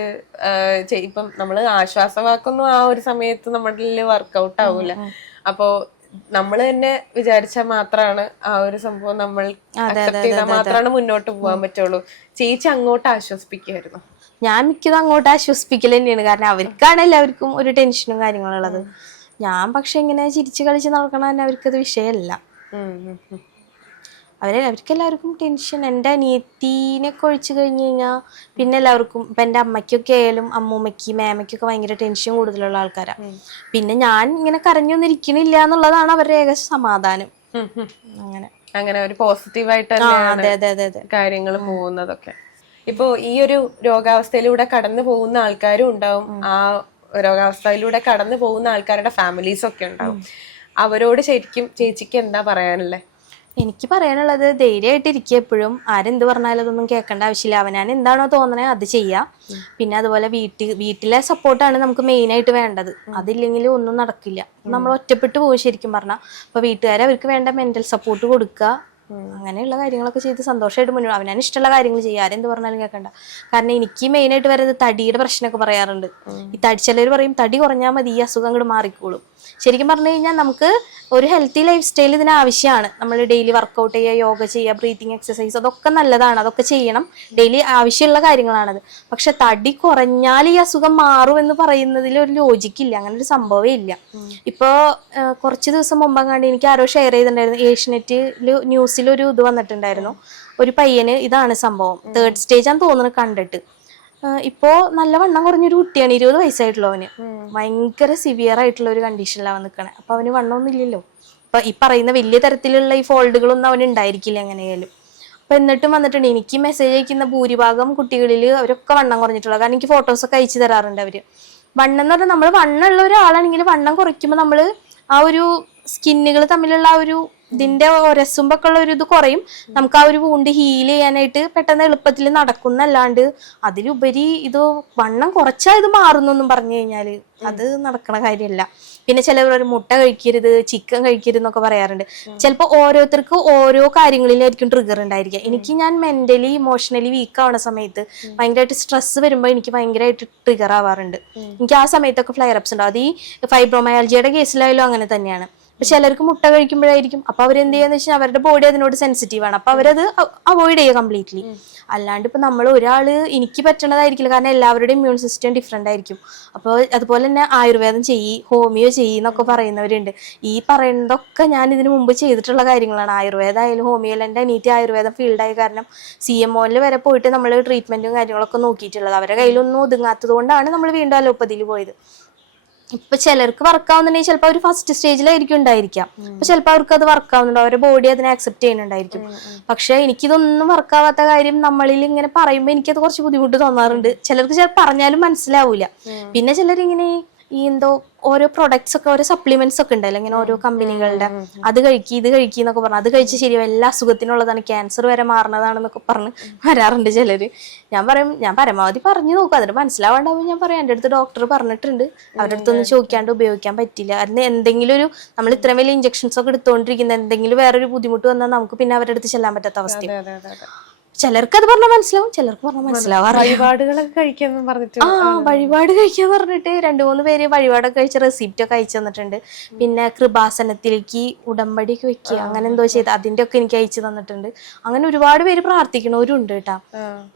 ഇപ്പം നമ്മൾ ആശ്വാസമാക്കുന്നു ആ ഒരു സമയത്ത് നമ്മളിൽ വർക്കൗട്ട് ആവൂല. അപ്പോ നമ്മൾ തന്നെ വിചാരിച്ചാൽ മാത്രമാണ് ആ ഒരു സംഭവം നമ്മൾ അക്സെപ്റ്റ് ചെയ്താൽ മാത്രമാണ് മുന്നോട്ട് പോകാൻ പറ്റുള്ളൂ. ചേച്ചി അങ്ങോട്ട് ആശ്വസിപ്പിക്കുമായിരുന്നു ഞാൻ മിക്കതും അങ്ങോട്ട് ആശ്വസിപ്പിക്കൽ തന്നെയാണ്. കാരണം അവർക്കാണ് എല്ലാവർക്കും ഒരു ടെൻഷനും കാര്യങ്ങളും ഉള്ളത്. ഞാൻ പക്ഷെ ഇങ്ങനെ ചിരിച്ച് കളിച്ച് നടക്കണ തന്നെ അവർക്കത് വിഷയമല്ല. അവരെ അവർക്ക് എല്ലാവർക്കും ടെൻഷൻ എന്റെ അനിയത്തിനൊക്കെ ഒഴിച്ചു കഴിഞ്ഞ് കഴിഞ്ഞാൽ പിന്നെ എല്ലാവർക്കും ഇപ്പം എന്റെ അമ്മയ്ക്കൊക്കെ ആയാലും അമ്മൂമ്മയ്ക്ക് മേമയ്ക്കൊക്കെ ഭയങ്കര ടെൻഷൻ കൂടുതലുള്ള ആൾക്കാരാണ് പിന്നെ ഞാൻ ഇങ്ങനെ കരഞ്ഞൊന്നും ഇരിക്കണില്ല എന്നുള്ളതാണ് അവരുടെ ഏക സമാധാനം. അങ്ങനെ. അങ്ങനെ ഒരു പോസിറ്റീവായിട്ട് കാര്യങ്ങൾ പോകുന്നതൊക്കെ. ഇപ്പോ ഈ ഒരു രോഗാവസ്ഥയിലൂടെ കടന്നു പോകുന്ന ആൾക്കാരും ഉണ്ടാവും. ആ രോഗാവസ്ഥയിലൂടെ കടന്നു പോകുന്ന ആൾക്കാരുടെ ഫാമിലീസ് ഒക്കെ ഉണ്ടാവും. അവരോട് ശരിക്കും ചേച്ചിക്ക് എന്താ പറയാനുള്ളത് എനിക്ക് പറയാനുള്ളത് ധൈര്യമായിട്ട് ഇരിക്കുക എപ്പോഴും. ആരെന്ത് പറഞ്ഞാലും അതൊന്നും കേൾക്കേണ്ട ആവശ്യമില്ല. അവനാൻ എന്താണോ തോന്നണേ അത് ചെയ്യാം. പിന്നെ അതുപോലെ വീട്ടിൽ വീട്ടിലെ സപ്പോർട്ടാണ് നമുക്ക് മെയിനായിട്ട് വേണ്ടത്. അതില്ലെങ്കിൽ ഒന്നും നടക്കില്ല. നമ്മൾ ഒറ്റപ്പെട്ടു പോകും ശരിക്കും പറഞ്ഞാൽ അപ്പോൾ വീട്ടുകാരെ അവർക്ക് വേണ്ട മെന്റൽ സപ്പോർട്ട് കൊടുക്കുക. അങ്ങനെയുള്ള കാര്യങ്ങളൊക്കെ ചെയ്ത് സന്തോഷമായിട്ട് മുന്നോട്ട് അവനാൻ ഇഷ്ടമുള്ള കാര്യങ്ങൾ ചെയ്യുക ആരെന്ത് പറഞ്ഞാലും കേൾക്കണ്ട. കാരണം എനിക്ക് മെയിൻ ആയിട്ട് വരുന്നത് തടിയുടെ പ്രശ്നമൊക്കെ പറയാറുണ്ട്. ഈ തടി ചിലർ പറയും തടി കുറഞ്ഞാൽ മതി ഈ അസുഖം അങ്ങോട്ട് മാറിക്കോളും. ശരിക്കും പറഞ്ഞു കഴിഞ്ഞാൽ നമുക്ക് ഒരു ഹെൽത്തി ലൈഫ് സ്റ്റൈൽ ഇതിന് ആവശ്യമാണ്. നമ്മൾ ഡെയിലി വർക്കൗട്ട് ചെയ്യുക യോഗ ചെയ്യുക ബ്രീത്തിങ് എക്സസൈസ് അതൊക്കെ നല്ലതാണ്. അതൊക്കെ ചെയ്യണം. ഡെയിലി ആവശ്യമുള്ള കാര്യങ്ങളാണത്. പക്ഷെ തടി കുറഞ്ഞാൽ ഈ അസുഖം മാറും എന്ന് പറയുന്നതിൽ ഒരു ലോജിക്കില്ല അങ്ങനെ ഒരു സംഭവമേ ഇല്ല. ഇപ്പോൾ കുറച്ച് ദിവസം മുമ്പങ്ങാണ്ട് എനിക്ക് ആരോ ഷെയർ ചെയ്തിട്ടുണ്ടായിരുന്നു. ഏഷ്യനെറ്റിൽ ന്യൂസിൽ ഒരു ഇത് വന്നിട്ടുണ്ടായിരുന്നു. ഒരു പയ്യന് ഇതാണ് സംഭവം. തേർഡ് സ്റ്റേജ് ആണെന്ന് തോന്നുന്നു കണ്ടിട്ട്. ഇപ്പോ നല്ല വണ്ണം കുറഞ്ഞൊരു കുട്ടിയാണ് ഇരുപത് വയസ്സായിട്ടുള്ള അവന്. ഭയങ്കര സിവിയർ ആയിട്ടുള്ള ഒരു കണ്ടീഷനിലാണ് അവൻ നിൽക്കണേ അപ്പൊ അവന് വണ്ണമൊന്നും ഇല്ലല്ലോ അപ്പൊ ഈ പറയുന്ന വലിയ തരത്തിലുള്ള ഈ ഫോൾഡുകളൊന്നും അവന് ഉണ്ടായിരിക്കില്ല എങ്ങനെയായാലും അപ്പൊ എന്നിട്ടും വന്നിട്ടുണ്ട് എനിക്ക് മെസ്സേജ് അയക്കുന്ന ഭൂരിഭാഗം കുട്ടികളിൽ അവരൊക്കെ വണ്ണം കുറഞ്ഞിട്ടുള്ള കാരണം എനിക്ക് ഫോട്ടോസ് ഒക്കെ അയച്ചു തരാറുണ്ട് അവർ. വണ്ണം എന്ന് പറഞ്ഞാൽ നമ്മൾ വണ്ണമുള്ള ഒരാളാണെങ്കിൽ വണ്ണം കുറയ്ക്കുമ്പോൾ നമ്മൾ ആ ഒരു സ്കിന്നുകൾ തമ്മിലുള്ള ആ ഒരു ഇതിന്റെ ഒരസുമ്പൊക്കെ ഉള്ള ഒരു ഇത് കുറയും. നമുക്ക് ആ ഒരു വൂണ്ട് ഹീൽ ചെയ്യാനായിട്ട് പെട്ടെന്ന് എളുപ്പത്തിൽ നടക്കുന്നല്ലാണ്ട് അതിലുപരി ഇത് വണ്ണം കുറച്ചാ ഇത് മാറുന്നൊന്നും പറഞ്ഞു കഴിഞ്ഞാൽ അത് നടക്കണ കാര്യമല്ല പിന്നെ ചിലവർ ഒരു മുട്ട കഴിക്കരുത് ചിക്കൻ കഴിക്കരുത് എന്നൊക്കെ പറയാറുണ്ട്. ചിലപ്പോൾ ഓരോരുത്തർക്ക് ഓരോ കാര്യങ്ങളിലായിരിക്കും ട്രിഗർ ഉണ്ടായിരിക്കുക. എനിക്ക് ഞാൻ മെന്റലി ഇമോഷണലി വീക്ക് ആവുന്ന സമയത്ത് ഭയങ്കരമായിട്ട് സ്ട്രെസ് വരുമ്പോൾ എനിക്ക് ഭയങ്കരമായിട്ട് ട്രിഗർ ആവാറുണ്ട്. എനിക്ക് ആ സമയത്തൊക്കെ ഫ്ലയർ അപ്സ് ഉണ്ടാവും. അത് ഈ ഫൈബ്രോമയാൾജിയുടെ കേസിലായാലും അങ്ങനെ തന്നെയാണ്. അപ്പൊ ചിലർക്ക് മുട്ട കഴിക്കുമ്പോഴായിരിക്കും. അപ്പൊ അവരെന്ത് ചെയ്യാന്ന് വെച്ചാൽ അവരുടെ ബോഡി അതിനോട് സെൻസിറ്റീവ് ആണ്. അപ്പൊ അവരത് അവോയ്ഡ് ചെയ്യുക കംപ്ലീറ്റ്ലി അല്ലാണ്ട് ഇപ്പൊ നമ്മൾ ഒരാൾ എനിക്ക് പറ്റണതായിരിക്കില്ല. കാരണം എല്ലാവരുടെയും ഇമ്മ്യൂൺ സിസ്റ്റം ഡിഫറെന്റ് ആയിരിക്കും. അപ്പോൾ അതുപോലെ തന്നെ ആയുർവേദം ചെയ്യി ഹോമിയോ ചെയ്യി എന്നൊക്കെ പറയുന്നവരുണ്ട്. ഈ പറയുന്നതൊക്കെ ഞാൻ ഇതിനു മുമ്പ് ചെയ്തിട്ടുള്ള കാര്യങ്ങളാണ്. ആയുർവേദം ആയാലും ഹോമിയോ എന്റെ അനീറ്റ് ആയുർവേദം ഫീൽഡായ കാരണം സി എം ഒയിൽ വരെ പോയിട്ട് നമ്മൾ ട്രീറ്റ്മെന്റും കാര്യങ്ങളൊക്കെ നോക്കിയിട്ടുള്ളത്. അവരുടെ കയ്യിലൊന്നും ഒതുങ്ങാത്തത് കൊണ്ടാണ് നമ്മൾ വീണ്ടും അലോപ്പതിയിൽ പോയത്. ഇപ്പൊ ചിലർക്ക് വർക്ക് ആവുന്നുണ്ടെങ്കിൽ ചിലപ്പോൾ അവർ ഫസ്റ്റ് സ്റ്റേജിലായിരിക്കും ഉണ്ടായിരിക്കാം അപ്പൊ ചിലപ്പോൾ അവർക്ക് അത് വർക്ക് ആവുന്നുണ്ടോ അവരുടെ ബോഡി അതിനെ അക്സെപ്റ്റ് ചെയ്യുന്നുണ്ടായിരിക്കും. പക്ഷെ എനിക്കിതൊന്നും വർക്ക് ആവാത്ത കാര്യം നമ്മളിൽ ഇങ്ങനെ പറയുമ്പോൾ എനിക്കത് കുറച്ച് ബുദ്ധിമുട്ട് തോന്നാറുണ്ട്. ചിലർക്ക് ചില പറഞ്ഞാലും മനസ്സിലാവൂല. പിന്നെ ചിലരിങ്ങനെ ഈ എന്തോ ഓരോ പ്രൊഡക്ട്സ് ഒക്കെ ഓരോ സപ്ലിമെന്റ്സ് ഒക്കെ ഉണ്ടല്ലോ ഇങ്ങനെ ഓരോ കമ്പനികളുടെ അത് കഴിക്കുക ഇത് കഴിക്കുക എന്നൊക്കെ പറഞ്ഞു. അത് കഴിച്ച് ശരിയാവും. എല്ലാ സുഖത്തിനുള്ളതാണ് ക്യാൻസർ വരെ മാറുന്നതാണെന്നൊക്കെ പറഞ്ഞ് വരാറുണ്ട് ചിലര്. ഞാൻ പറയും ഞാൻ പരമാവധി പറഞ്ഞു നോക്കും. അതിന് മനസ്സിലാവാണ്ടാവും ഞാൻ പറയാം. എന്റെ അടുത്ത് ഡോക്ടർ പറഞ്ഞിട്ടുണ്ട്. അവരുടെ അടുത്തൊന്നും ചോദിക്കാണ്ട് ഉപയോഗിക്കാൻ പറ്റില്ല. അതിന് എന്തെങ്കിലും ഒരു നമ്മൾ ഇത്രയും വലിയ ഇഞ്ചക്ഷൻസ് ഒക്കെ എടുത്തുകൊണ്ടിരിക്കുന്ന എന്തെങ്കിലും വേറൊരു ബുദ്ധിമുട്ട് വന്നാൽ നമുക്ക് പിന്നെ അവരുടെ അടുത്ത് ചെല്ലാൻ പറ്റാത്ത അവസ്ഥയാണ് ചിലർക്ക് അത് പറഞ്ഞാൽ മനസ്സിലാവും ചിലർക്ക് പറഞ്ഞാൽ മനസ്സിലാവാറില്ല വഴിപാടുകളൊക്കെ കഴിക്കാന്ന് പറഞ്ഞിട്ട് ആ വഴിപാട് കഴിക്കാൻ പറഞ്ഞിട്ട് രണ്ടു മൂന്ന് പേര് വഴിപാടൊക്കെ കഴിച്ച റെസിപ്റ്റ് ഒക്കെ അയച്ചു തന്നിട്ടുണ്ട്. പിന്നെ കൃപാസനത്തിലേക്ക് ഉടമ്പടി ഒക്കെ വെക്കുക അങ്ങനെ എന്തോ ചെയ്ത് അതിന്റെ ഒക്കെ എനിക്ക് അയച്ചു തന്നിട്ടുണ്ട്. അങ്ങനെ ഒരുപാട് പേര് പ്രാർത്ഥിക്കണവരുണ്ട് കേട്ടാ.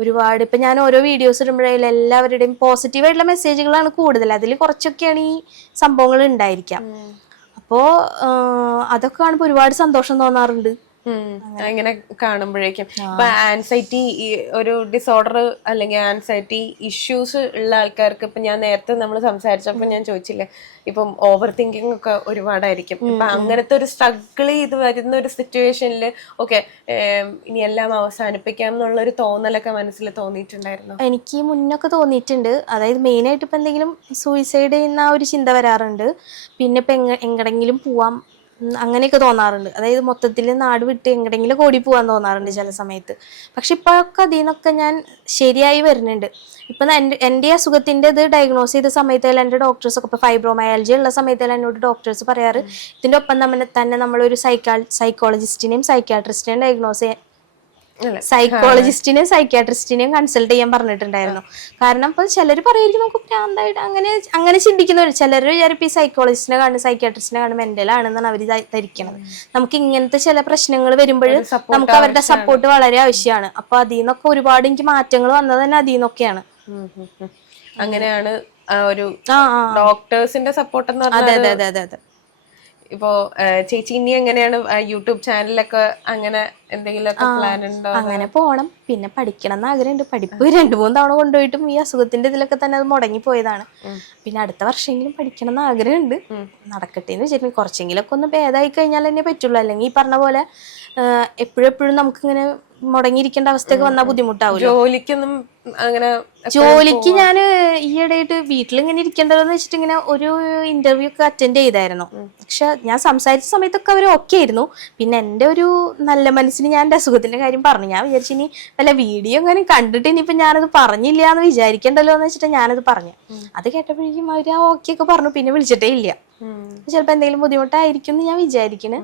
ഒരുപാട് ഇപ്പൊ ഞാൻ ഓരോ വീഡിയോസ് ഇടുമ്പോഴേലും എല്ലാവരുടെയും പോസിറ്റീവ് ആയിട്ടുള്ള മെസ്സേജുകളാണ് കൂടുതൽ. അതിൽ കുറച്ചൊക്കെയാണ് ഈ സംഭവങ്ങൾ ഉണ്ടായിരിക്കാം അപ്പോ അതൊക്കെ കാണുമ്പോൾ ഒരുപാട് സന്തോഷം തോന്നാറുണ്ട്. ഉം. ഇങ്ങനെ കാണുമ്പോഴേക്കും. ഇപ്പൊ ആൻസൈറ്റി ഒരു ഡിസോർഡർ അല്ലെങ്കിൽ ആൻസൈറ്റി ഇഷ്യൂസ് ഉള്ള ആൾക്കാർക്ക് ഇപ്പൊ ഞാൻ നേരത്തെ നമ്മൾ സംസാരിച്ചപ്പോ ഞാൻ ചോദിച്ചില്ലേ ഇപ്പം ഓവർ തിങ്കിങ് ഒക്കെ ഒരുപാടായിരിക്കും. ഇപ്പൊ അങ്ങനത്തെ ഒരു സ്ട്രഗിൾ ചെയ്ത് വരുന്ന ഒരു സിറ്റുവേഷനിൽ ഓക്കെ ഇനി എല്ലാം അവസാനിപ്പിക്കാം എന്നുള്ള ഒരു തോന്നലൊക്കെ മനസ്സിൽ തോന്നിയിട്ടുണ്ടായിരുന്നു? എനിക്ക് മുന്നൊക്കെ തോന്നിയിട്ടുണ്ട്. അതായത് മെയിൻ ആയിട്ട് ഇപ്പൊ എന്തെങ്കിലും സൂയിസൈഡ് ചെയ്യുന്ന ഒരു ചിന്ത വരാറുണ്ട്. പിന്നെ ഇപ്പൊ എങ്ങടെങ്കിലും പോവാം അങ്ങനെയൊക്കെ തോന്നാറുണ്ട്. അതായത് മൊത്തത്തിൽ നാട് വിട്ട് എങ്ങടെങ്കിലും ഓടി പോകാൻ തോന്നാറുണ്ട് ചില സമയത്ത്. പക്ഷെ ഇപ്പോഴൊക്കെ അതിൽ നിന്നൊക്കെ ഞാൻ ശരിയായി വരുന്നുണ്ട്. ഇപ്പം എന്റെ എന്റെ അസുഖത്തിന്റെ ഇത് ഡയഗ്നോസ് ചെയ്ത സമയത്തെല്ലാം എന്റെ ഡോക്ടേഴ്സ് ഒക്കെ ഇപ്പോൾ ഫൈബ്രോമയാലജി ഉള്ള സമയത്തെല്ലാം എന്നോട് ഡോക്ടേഴ്സ് പറയാറ് ഇതിന്റെ ഒപ്പം നമ്മൾ തന്നെ നമ്മളൊരു സൈക്കാ സൈക്കോളജിസ്റ്റിനെയും സൈക്യാട്രിസ്റ്റിനെയും ഡയഗ്നോസ്? സൈക്കോളജിസ്റ്റിനെയും സൈക്യാട്രിസ്റ്റിനെയും കൺസൾട്ട് ചെയ്യാൻ പറഞ്ഞിട്ടുണ്ടായിരുന്നു. കാരണം ഇപ്പൊ ചിലർ പറയായിരിക്കും നമുക്ക് ഭ്രാന്തായിട്ട്. അങ്ങനെ അങ്ങനെ ചിന്തിക്കുന്നവർ ചിലർ വിചാരിപ്പോ ഈ സൈക്കോളജിസ്റ്റിനെ കാണും സൈക്യാട്രിസ്റ്റിനെ കാണും മെന്റൽ ആണെന്നാണ് അവർ ധരിക്കുന്നത് നമുക്ക് ഇങ്ങനത്തെ ചില പ്രശ്നങ്ങൾ വരുമ്പോൾ നമുക്ക് അവരുടെ സപ്പോർട്ട് വളരെ ആവശ്യമാണ്. അപ്പൊ അതിൽ നിന്നൊക്കെ ഒരുപാട് എനിക്ക് മാറ്റങ്ങൾ വന്നത് തന്നെ അതിൽ നിന്നൊക്കെയാണ്. അങ്ങനെയാണ് ഒരു ഡോക്ടേഴ്സിന്റെ സപ്പോർട്ട് അതെ അതെ അതെ അതെ. അതെ ഇപ്പോ ചേച്ചി ഇനി എങ്ങനെയാണ് യൂട്യൂബ് ചാനലൊക്കെ അങ്ങനെ എന്തെങ്കിലുമൊക്കെ പ്ലാൻ ഉണ്ടോ? അങ്ങനെ പോണം. പിന്നെ പഠിക്കണം എന്ന് ആഗ്രഹമുണ്ട്. പഠിപ്പ് രണ്ടു മൂന്ന് തവണ കൊണ്ടുപോയിട്ടും ഈ അസുഖത്തിന്റെ ഇതിലൊക്കെ തന്നെ അത് മുടങ്ങി പോയതാണ്. പിന്നെ അടുത്ത വർഷമെങ്കിലും പഠിക്കണം എന്ന് ആഗ്രഹമുണ്ട്. നടക്കട്ടെ എന്ന് കുറച്ചെങ്കിലും കുറച്ചെങ്കിലൊക്കെ ഒന്ന് ഭേദമായി കഴിഞ്ഞാൽ തന്നെ പറ്റുള്ളൂ. അല്ലെങ്കിൽ ഈ പറഞ്ഞ പോലെ എപ്പോഴും എപ്പോഴും നമുക്കിങ്ങനെ മുടങ്ങിയിരിക്കേണ്ട അവസ്ഥയൊക്കെ വന്നാൽ ബുദ്ധിമുട്ടാവില്ല ജോലിക്കൊന്നും അങ്ങനെ ജോലിക്ക് ഞാൻ ഈയിടെയായിട്ട് വീട്ടിൽ ഇങ്ങനെ ഇരിക്കേണ്ടതെന്ന് വെച്ചിട്ട് ഇങ്ങനെ ഒരു ഇന്റർവ്യൂ ഒക്കെ അറ്റൻഡ് ചെയ്തായിരുന്നു. പക്ഷെ ഞാൻ സംസാരിച്ച സമയത്തൊക്കെ അവർ ഓക്കെ ആയിരുന്നു. പിന്നെ എന്റെ ഒരു നല്ല മനസ്സിന് ഞാൻ എന്റെ അസുഖത്തിന്റെ കാര്യം പറഞ്ഞു. ഞാൻ വിചാരിച്ചു ഇനി വല്ല വീഡിയോ അങ്ങനെ കണ്ടിട്ട് ഇനിയിപ്പോ ഞാനത് പറഞ്ഞില്ല എന്ന് വിചാരിക്കണ്ടല്ലോ എന്ന് വെച്ചിട്ട് ഞാനത് പറഞ്ഞു. അത് കേട്ടപ്പോഴേക്കും അവർ ആ ഓക്കെ ഒക്കെ പറഞ്ഞു. പിന്നെ വിളിച്ചിട്ടേ ഇല്ല. ചിലപ്പോൾ എന്തെങ്കിലും ബുദ്ധിമുട്ടായിരിക്കും എന്ന് ഞാൻ വിചാരിക്കണ്.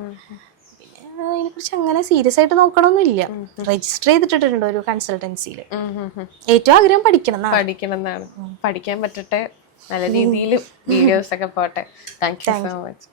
അതിനെക്കുറിച്ച് അങ്ങനെ സീരിയസ് ആയിട്ട് നോക്കണമെന്നില്ല രജിസ്റ്റർ ചെയ്തിട്ടിട്ടുണ്ട് ഒരു കൺസൾട്ടൻസിയിൽ ഏറ്റവും ആഗ്രഹം പഠിക്കണം പഠിക്കണം എന്നാണ്. പഠിക്കാൻ പറ്റട്ടെ. നല്ല രീതിയിൽ വീഡിയോസ് ഒക്കെ പോട്ടെ. Thank you so much